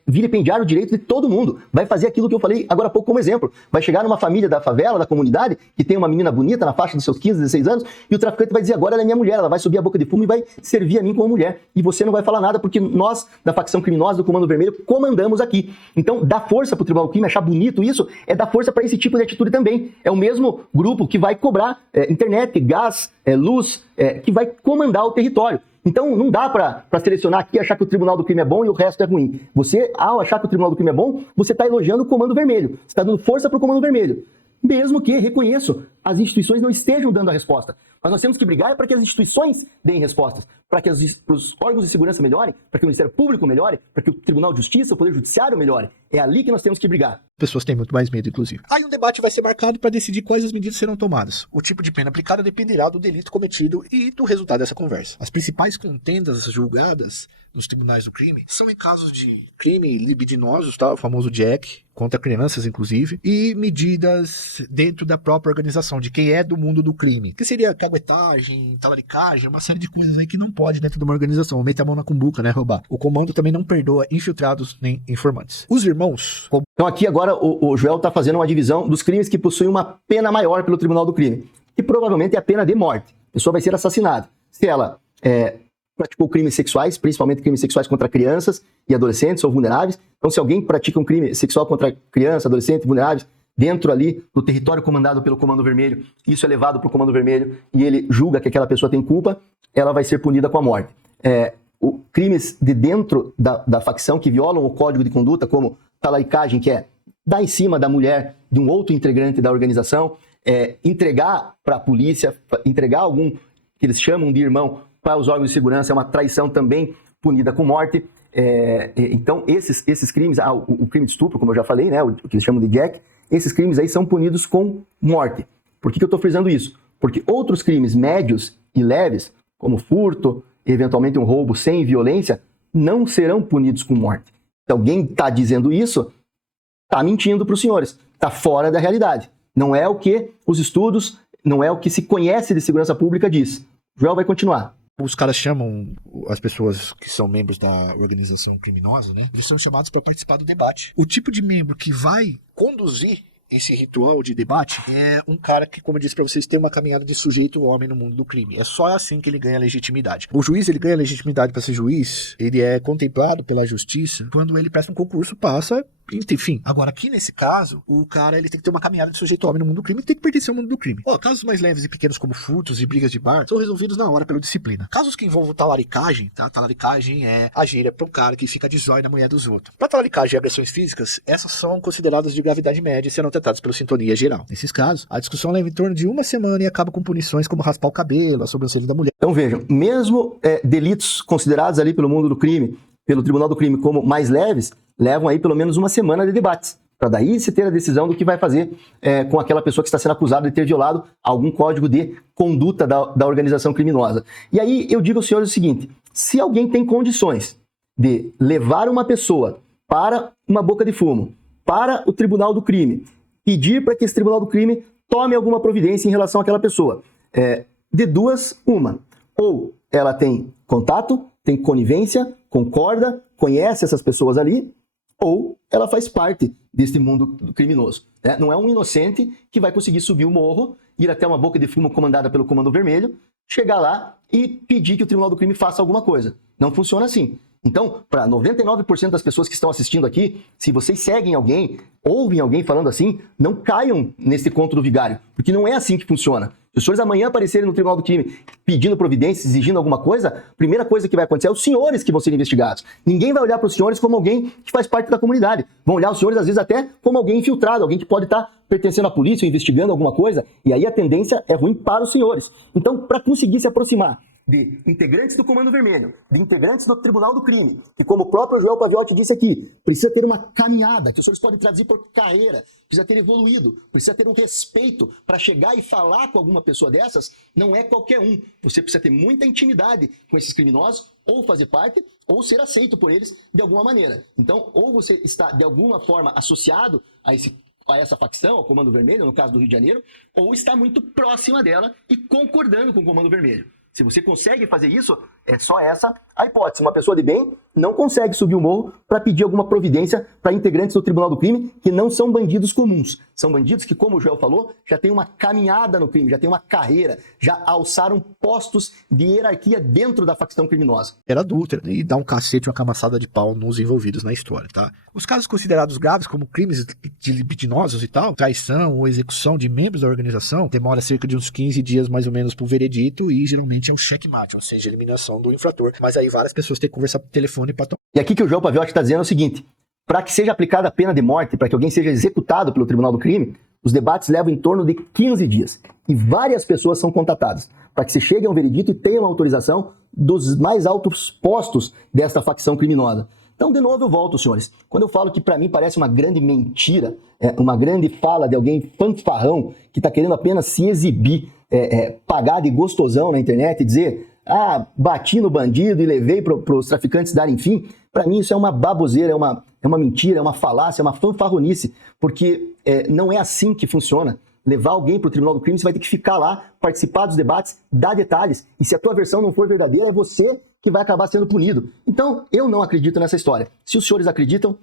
vilipendiar o direito de todo mundo. Vai fazer aquilo que eu falei agora há pouco como exemplo. Vai chegar numa família da favela, da comunidade, que tem uma menina bonita na faixa dos seus 15, 16 anos, e o traficante vai dizer, agora ela é minha mulher, ela vai subir a boca de fumo e vai servir a mim como mulher. E você não vai falar nada, porque nós, da facção criminosa do Comando Vermelho, comandamos aqui. Então, dar força pro Tribunal do Crime, achar bonito isso, é dar força para esse tipo de atitude também. É o mesmo grupo que vai cobrar internet, gás, luz, que vai comandar o território. Então, não dá para selecionar aqui e achar que o Tribunal do Crime é bom e o resto é ruim. Você, ao achar que o Tribunal do Crime é bom, você está elogiando o Comando Vermelho. Você está dando força para o Comando Vermelho. Mesmo que, reconheço, as instituições não estejam dando a resposta. Mas nós temos que brigar para que as instituições deem respostas, para que os órgãos de segurança melhorem, para que o Ministério Público melhore, para que o Tribunal de Justiça, o Poder Judiciário melhore. É ali que nós temos que brigar. Pessoas têm muito mais medo, inclusive. Aí um debate vai ser marcado para decidir quais as medidas serão tomadas. O tipo de pena aplicada dependerá do delito cometido e do resultado dessa conversa. As principais contendas julgadas nos tribunais do crime são em casos de crime libidinosos, tá? O famoso Jack, contra crianças, inclusive, e medidas dentro da própria organização, de quem é do mundo do crime. Que seria caguetagem, talaricagem, uma série de coisas aí que não pode dentro de uma organização. Meter a mão na cumbuca, né, roubar. O comando também não perdoa infiltrados nem informantes. Os irmãos... Então aqui agora o Joel está fazendo uma divisão dos crimes que possuem uma pena maior pelo Tribunal do Crime, que provavelmente é a pena de morte. A pessoa vai ser assassinada. Se ela praticou crimes sexuais, principalmente crimes sexuais contra crianças e adolescentes ou vulneráveis. Então, se alguém pratica um crime sexual contra criança, adolescente, vulneráveis, dentro ali do território comandado pelo Comando Vermelho, isso é levado para o Comando Vermelho e ele julga que aquela pessoa tem culpa, ela vai ser punida com a morte. Crimes de dentro da facção que violam o código de conduta, como talaricagem, que é dar em cima da mulher de um outro integrante da organização, entregar para a polícia, entregar algum que eles chamam de irmão para os órgãos de segurança, é uma traição também punida com morte. Então, esses crimes, o crime de estupro, como eu já falei, né, o que eles chamam de Jack, esses crimes aí são punidos com morte. Por que eu estou frisando isso? Porque outros crimes médios e leves, como furto, eventualmente um roubo sem violência, não serão punidos com morte. Se alguém está dizendo isso, está mentindo para os senhores, está fora da realidade. Não é o que os estudos, não é o que se conhece de segurança pública diz. Joel vai continuar. Os caras chamam as pessoas que são membros da organização criminosa, né? Eles são chamados para participar do debate. O tipo de membro que vai conduzir esse ritual de debate é um cara que, como eu disse para vocês, tem uma caminhada de sujeito homem no mundo do crime. É só assim que ele ganha legitimidade. O juiz, ele ganha legitimidade para ser juiz, ele é contemplado pela justiça quando ele presta um concurso, passa, enfim. Agora, aqui nesse caso, o cara, ele tem que ter uma caminhada de sujeito homem no mundo do crime e tem que pertencer ao mundo do crime. Casos mais leves e pequenos como furtos e brigas de bar são resolvidos na hora pela disciplina. Casos que envolvam talaricagem, tá? Talaricagem é a gíria para um cara que fica de zóio na mulher dos outros. Para talaricagem e agressões físicas, essas são consideradas de gravidade média e serão tratadas pela sintonia geral. Nesses casos, a discussão leva em torno de uma semana e acaba com punições como raspar o cabelo, a sobrancelha da mulher. Então vejam, mesmo delitos considerados ali pelo mundo do crime, pelo Tribunal do Crime como mais leves, levam aí pelo menos uma semana de debates, para daí se ter a decisão do que vai fazer com aquela pessoa que está sendo acusada de ter violado algum código de conduta da organização criminosa. E aí eu digo aos senhores o seguinte, se alguém tem condições de levar uma pessoa para uma boca de fumo, para o Tribunal do Crime, pedir para que esse Tribunal do Crime tome alguma providência em relação àquela pessoa, de duas, uma, ou ela tem contato, tem conivência, concorda, conhece essas pessoas ali, ou ela faz parte desse mundo criminoso. Né? Não é um inocente que vai conseguir subir o morro, ir até uma boca de fumo comandada pelo Comando Vermelho, chegar lá e pedir que o Tribunal do Crime faça alguma coisa. Não funciona assim. Então, para 99% das pessoas que estão assistindo aqui, se vocês seguem alguém, ouvem alguém falando assim, não caiam nesse conto do vigário, porque não é assim que funciona. Se os senhores amanhã aparecerem no Tribunal do Crime pedindo providência, exigindo alguma coisa, a primeira coisa que vai acontecer é os senhores que vão ser investigados. Ninguém vai olhar para os senhores como alguém que faz parte da comunidade. Vão olhar os senhores, às vezes, até como alguém infiltrado, alguém que pode estar pertencendo à polícia ou investigando alguma coisa, e aí a tendência é ruim para os senhores. Então, para conseguir se aproximar de integrantes do Comando Vermelho, de integrantes do Tribunal do Crime, que como o próprio Joel Paviotti disse aqui, precisa ter uma caminhada, que os senhores podem traduzir por carreira, precisa ter evoluído, precisa ter um respeito para chegar e falar com alguma pessoa dessas, não é qualquer um. Você precisa ter muita intimidade com esses criminosos, ou fazer parte, ou ser aceito por eles de alguma maneira. Então, ou você está de alguma forma associado a esse a essa facção, ao Comando Vermelho, no caso do Rio de Janeiro, ou está muito próxima dela e concordando com o Comando Vermelho. Se você consegue fazer isso, é só essa a hipótese. Uma pessoa de bem não consegue subir o morro para pedir alguma providência para integrantes do Tribunal do Crime que não são bandidos comuns. São bandidos que, como o Joel falou, já têm uma caminhada no crime, já têm uma carreira, já alçaram postos de hierarquia dentro da facção criminosa. Era adúltera e dá um cacete, uma camaçada de pau nos envolvidos na história, tá? Os casos considerados graves, como crimes libidinosos e tal, traição ou execução de membros da organização, demora cerca de uns 15 dias mais ou menos pro veredito e geralmente é um checkmate, ou seja, eliminação do infrator. Mas aí várias pessoas têm que conversar por telefone para tomar. E aqui que o Joel Paviotti está dizendo é o seguinte: para que seja aplicada a pena de morte, para que alguém seja executado pelo Tribunal do Crime, os debates levam em torno de 15 dias. E várias pessoas são contatadas para que se chegue a um veredito e tenha uma autorização dos mais altos postos desta facção criminosa. Então, de novo, eu volto, senhores. Quando eu falo que para mim parece uma grande mentira, uma grande fala de alguém fanfarrão que está querendo apenas se exibir, pagar de gostosão na internet e dizer: bati no bandido e levei para os traficantes darem fim. Para mim isso é uma baboseira, é uma mentira, é uma falácia, é uma fanfarronice, porque não é assim que funciona. Levar alguém para o Tribunal do Crime, você vai ter que ficar lá, participar dos debates, dar detalhes, e se a tua versão não for verdadeira, é você que vai acabar sendo punido. Então, eu não acredito nessa história. Se os senhores acreditam,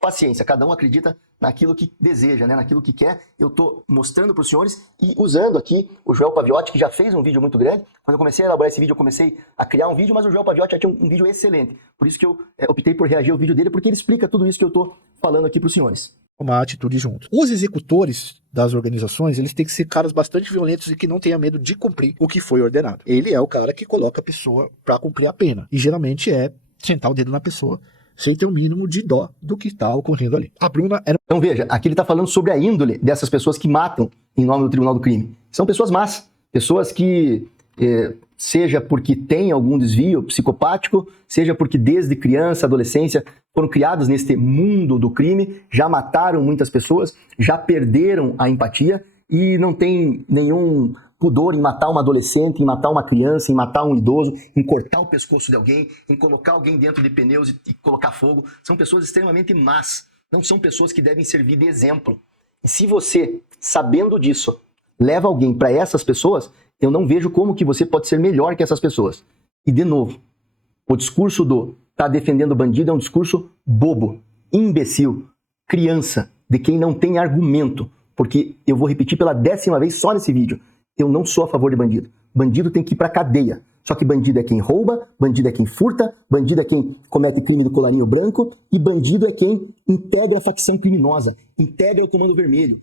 paciência, cada um acredita naquilo que deseja, né? Naquilo que quer. Eu estou mostrando para os senhores e usando aqui o Joel Paviotti, que já fez um vídeo muito grande. Quando eu comecei a elaborar esse vídeo, eu comecei a criar um vídeo, mas o Joel Paviotti já tinha um vídeo excelente. Por isso que eu optei por reagir ao vídeo dele, porque ele explica tudo isso que eu estou falando aqui para os senhores. Uma atitude junto. Os executores das organizações, eles têm que ser caras bastante violentos e que não tenham medo de cumprir o que foi ordenado. Ele é o cara que coloca a pessoa para cumprir a pena. E geralmente é sentar o dedo na pessoa sem ter o mínimo de dó do que está ocorrendo ali. A Bruna era... Então veja, aqui ele está falando sobre a índole dessas pessoas que matam em nome do Tribunal do Crime. São pessoas más, pessoas que, seja porque têm algum desvio psicopático, seja porque desde criança, adolescência, foram criados neste mundo do crime, já mataram muitas pessoas, já perderam a empatia e não tem nenhum pudor em matar uma adolescente, em matar uma criança, em matar um idoso, em cortar o pescoço de alguém, em colocar alguém dentro de pneus e colocar fogo. São pessoas extremamente más, não são pessoas que devem servir de exemplo. E se você, sabendo disso, leva alguém para essas pessoas, eu não vejo como que você pode ser melhor que essas pessoas. E de novo, o discurso do tá defendendo o bandido é um discurso bobo, imbecil, criança, de quem não tem argumento. Porque eu vou repetir pela 10ª vez só nesse vídeo. Eu não sou a favor de bandido. Bandido tem que ir pra cadeia. Só que bandido é quem rouba, bandido é quem furta, bandido é quem comete crime do colarinho branco e bandido é quem integra a facção criminosa, integra o Comando Vermelho.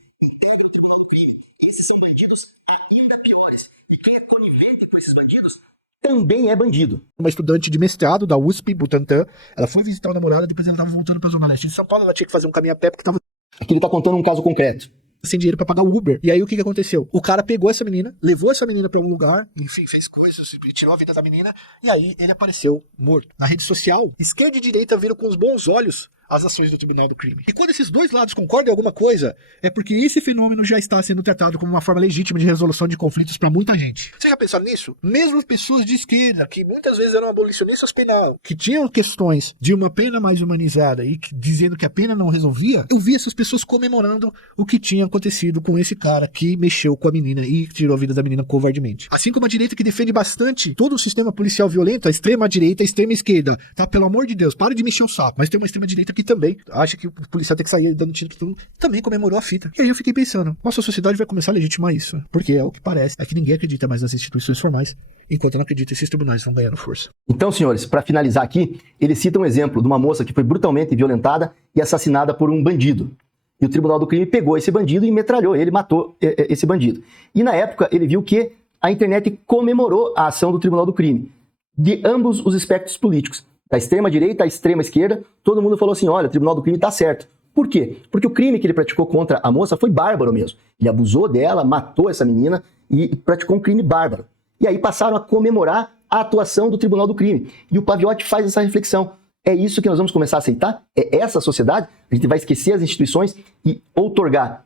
Esses são bandidos ainda piores. E quem é conivente com esses bandidos também é bandido. Uma estudante de mestrado da USP, Butantan, ela foi visitar o namorado, depois ela estava voltando para a Zona Leste de São Paulo, ela tinha que fazer um caminho a pé porque estava... Aqui ele tá contando um caso concreto. Sem dinheiro pra pagar o Uber. E aí o que aconteceu? O cara pegou essa menina, levou essa menina pra um lugar, enfim, fez coisas, tirou a vida da menina, e aí ele apareceu morto. Na rede social, esquerda e direita viram com os bons olhos as ações do Tribunal do Crime. E quando esses dois lados concordam em alguma coisa, é porque esse fenômeno já está sendo tratado como uma forma legítima de resolução de conflitos para muita gente. Vocês já pensaram nisso? Mesmo pessoas de esquerda, que muitas vezes eram abolicionistas penal, que tinham questões de uma pena mais humanizada e dizendo que a pena não resolvia, eu vi essas pessoas comemorando o que tinha acontecido com esse cara que mexeu com a menina e tirou a vida da menina covardemente. Assim como a direita que defende bastante todo o sistema policial violento, a extrema direita, a extrema esquerda, tá? Pelo amor de Deus, pare de mexer o saco. Mas tem uma extrema direita que também acha que o policial tem que sair dando tiro pra tudo, também comemorou a fita. E aí eu fiquei pensando, nossa sociedade vai começar a legitimar isso, porque é o que parece, é que ninguém acredita mais nas instituições formais, enquanto não acredita, esses tribunais vão ganhando força. Então, senhores, para finalizar aqui, ele cita um exemplo de uma moça que foi brutalmente violentada e assassinada por um bandido. E o Tribunal do Crime pegou esse bandido e metralhou ele, matou esse bandido. E na época ele viu que a internet comemorou a ação do Tribunal do Crime, de ambos os espectros políticos. Da extrema direita à extrema esquerda, todo mundo falou assim, olha, o Tribunal do Crime tá certo. Por quê? Porque o crime que ele praticou contra a moça foi bárbaro mesmo. Ele abusou dela, matou essa menina e praticou um crime bárbaro. E aí passaram a comemorar a atuação do Tribunal do Crime. E o Paviotti faz essa reflexão. É isso que nós vamos começar a aceitar? É essa a sociedade? A gente vai esquecer as instituições e outorgar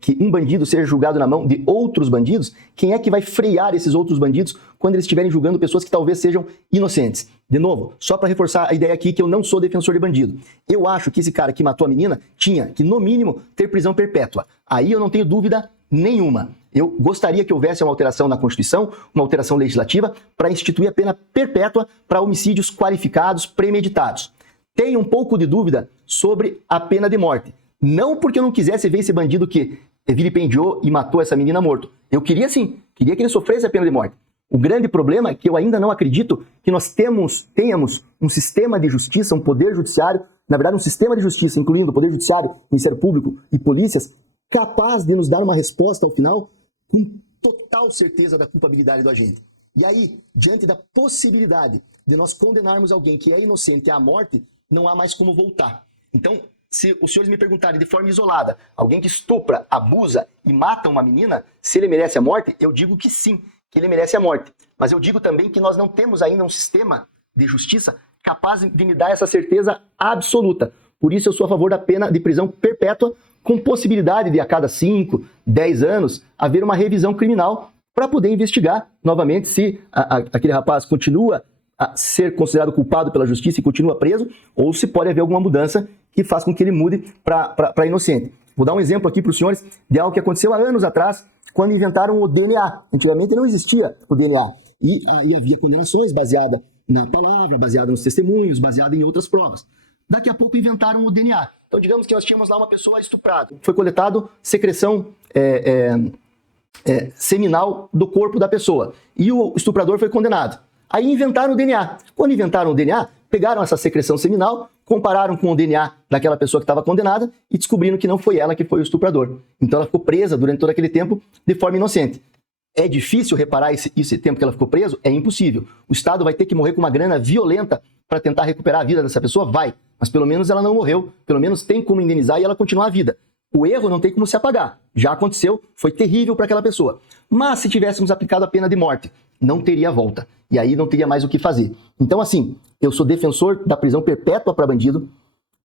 que um bandido seja julgado na mão de outros bandidos, quem é que vai frear esses outros bandidos quando eles estiverem julgando pessoas que talvez sejam inocentes? De novo, só para reforçar a ideia aqui que eu não sou defensor de bandido. Eu acho que esse cara que matou a menina tinha que, no mínimo, ter prisão perpétua. Aí eu não tenho dúvida nenhuma. Eu gostaria que houvesse uma alteração na Constituição, uma alteração legislativa, para instituir a pena perpétua para homicídios qualificados, premeditados. Tenho um pouco de dúvida sobre a pena de morte. Não porque eu não quisesse ver esse bandido que vilipendiou e matou essa menina morto. Eu queria sim, queria que ele sofresse a pena de morte. O grande problema é que eu ainda não acredito que nós tenhamos um sistema de justiça, um poder judiciário, na verdade um sistema de justiça, incluindo o poder judiciário, Ministério Público e polícias, capaz de nos dar uma resposta ao final com total certeza da culpabilidade do agente. E aí, diante da possibilidade de nós condenarmos alguém que é inocente à morte, não há mais como voltar. Então, se os senhores me perguntarem de forma isolada, alguém que estupra, abusa e mata uma menina, se ele merece a morte, eu digo que sim, que ele merece a morte. Mas eu digo também que nós não temos ainda um sistema de justiça capaz de me dar essa certeza absoluta. Por isso eu sou a favor da pena de prisão perpétua, com possibilidade de a cada 5, 10 anos haver uma revisão criminal para poder investigar novamente se aquele rapaz continua a ser considerado culpado pela justiça e continua preso, ou se pode haver alguma mudança que faz com que ele mude para inocente. Vou dar um exemplo aqui para os senhores de algo que aconteceu há anos atrás, quando inventaram o DNA. Antigamente não existia o DNA. E havia condenações baseadas na palavra, baseada nos testemunhos, baseada em outras provas. Daqui a pouco inventaram o DNA. Então digamos que nós tínhamos lá uma pessoa estuprada. Foi coletado secreção seminal do corpo da pessoa. E o estuprador foi condenado. Aí inventaram o DNA. Quando inventaram o DNA, pegaram essa secreção seminal, compararam com o DNA daquela pessoa que estava condenada e descobriram que não foi ela que foi o estuprador. Então ela ficou presa durante todo aquele tempo de forma inocente. É difícil reparar esse tempo que ela ficou presa? É impossível. O Estado vai ter que morrer com uma grana violenta para tentar recuperar a vida dessa pessoa? Vai. Mas pelo menos ela não morreu. Pelo menos tem como indenizar e ela continuar a vida. O erro não tem como se apagar. Já aconteceu, foi terrível para aquela pessoa. Mas se tivéssemos aplicado a pena de morte, não teria volta. E aí não teria mais o que fazer. Então, assim, eu sou defensor da prisão perpétua para bandido.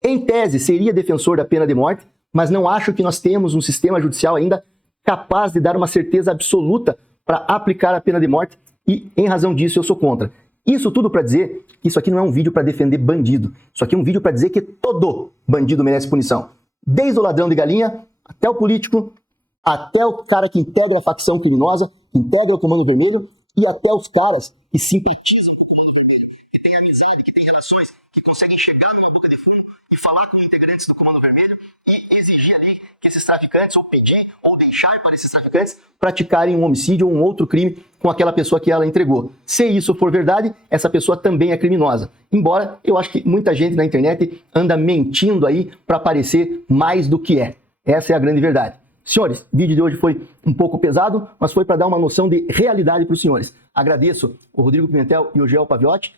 Em tese, seria defensor da pena de morte, mas não acho que nós temos um sistema judicial ainda capaz de dar uma certeza absoluta para aplicar a pena de morte. E, em razão disso, eu sou contra. Isso tudo para dizer que isso aqui não é um vídeo para defender bandido. Isso aqui é um vídeo para dizer que todo bandido merece punição. Desde o ladrão de galinha, até o político, até o cara que integra a facção criminosa, que integra o Comando Vermelho, e até os caras que simpatizam com o Comando Vermelho, que têm amizade, que têm relações, que conseguem chegar numa boca de fumo e falar com integrantes do Comando Vermelho e exigir ali que esses traficantes, ou pedir, ou deixar para esses traficantes praticarem um homicídio ou um outro crime com aquela pessoa que ela entregou. Se isso for verdade, essa pessoa também é criminosa. Embora eu acho que muita gente na internet anda mentindo aí para parecer mais do que é. Essa é a grande verdade. Senhores, o vídeo de hoje foi um pouco pesado, mas foi para dar uma noção de realidade para os senhores. Agradeço o Rodrigo Pimentel e o Geo Paviotti,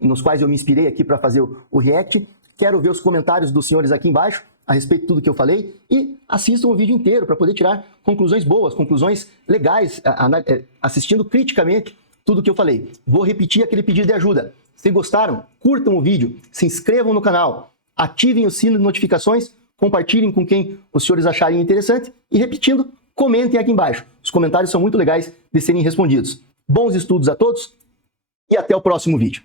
nos quais eu me inspirei aqui para fazer o react. Quero ver os comentários dos senhores aqui embaixo a respeito de tudo que eu falei e assistam o vídeo inteiro para poder tirar conclusões boas, conclusões legais, assistindo criticamente tudo que eu falei. Vou repetir aquele pedido de ajuda. Se gostaram, curtam o vídeo, se inscrevam no canal, ativem o sino de notificações, compartilhem com quem os senhores acharem interessante e, repetindo, comentem aqui embaixo. Os comentários são muito legais de serem respondidos. Bons estudos a todos e até o próximo vídeo.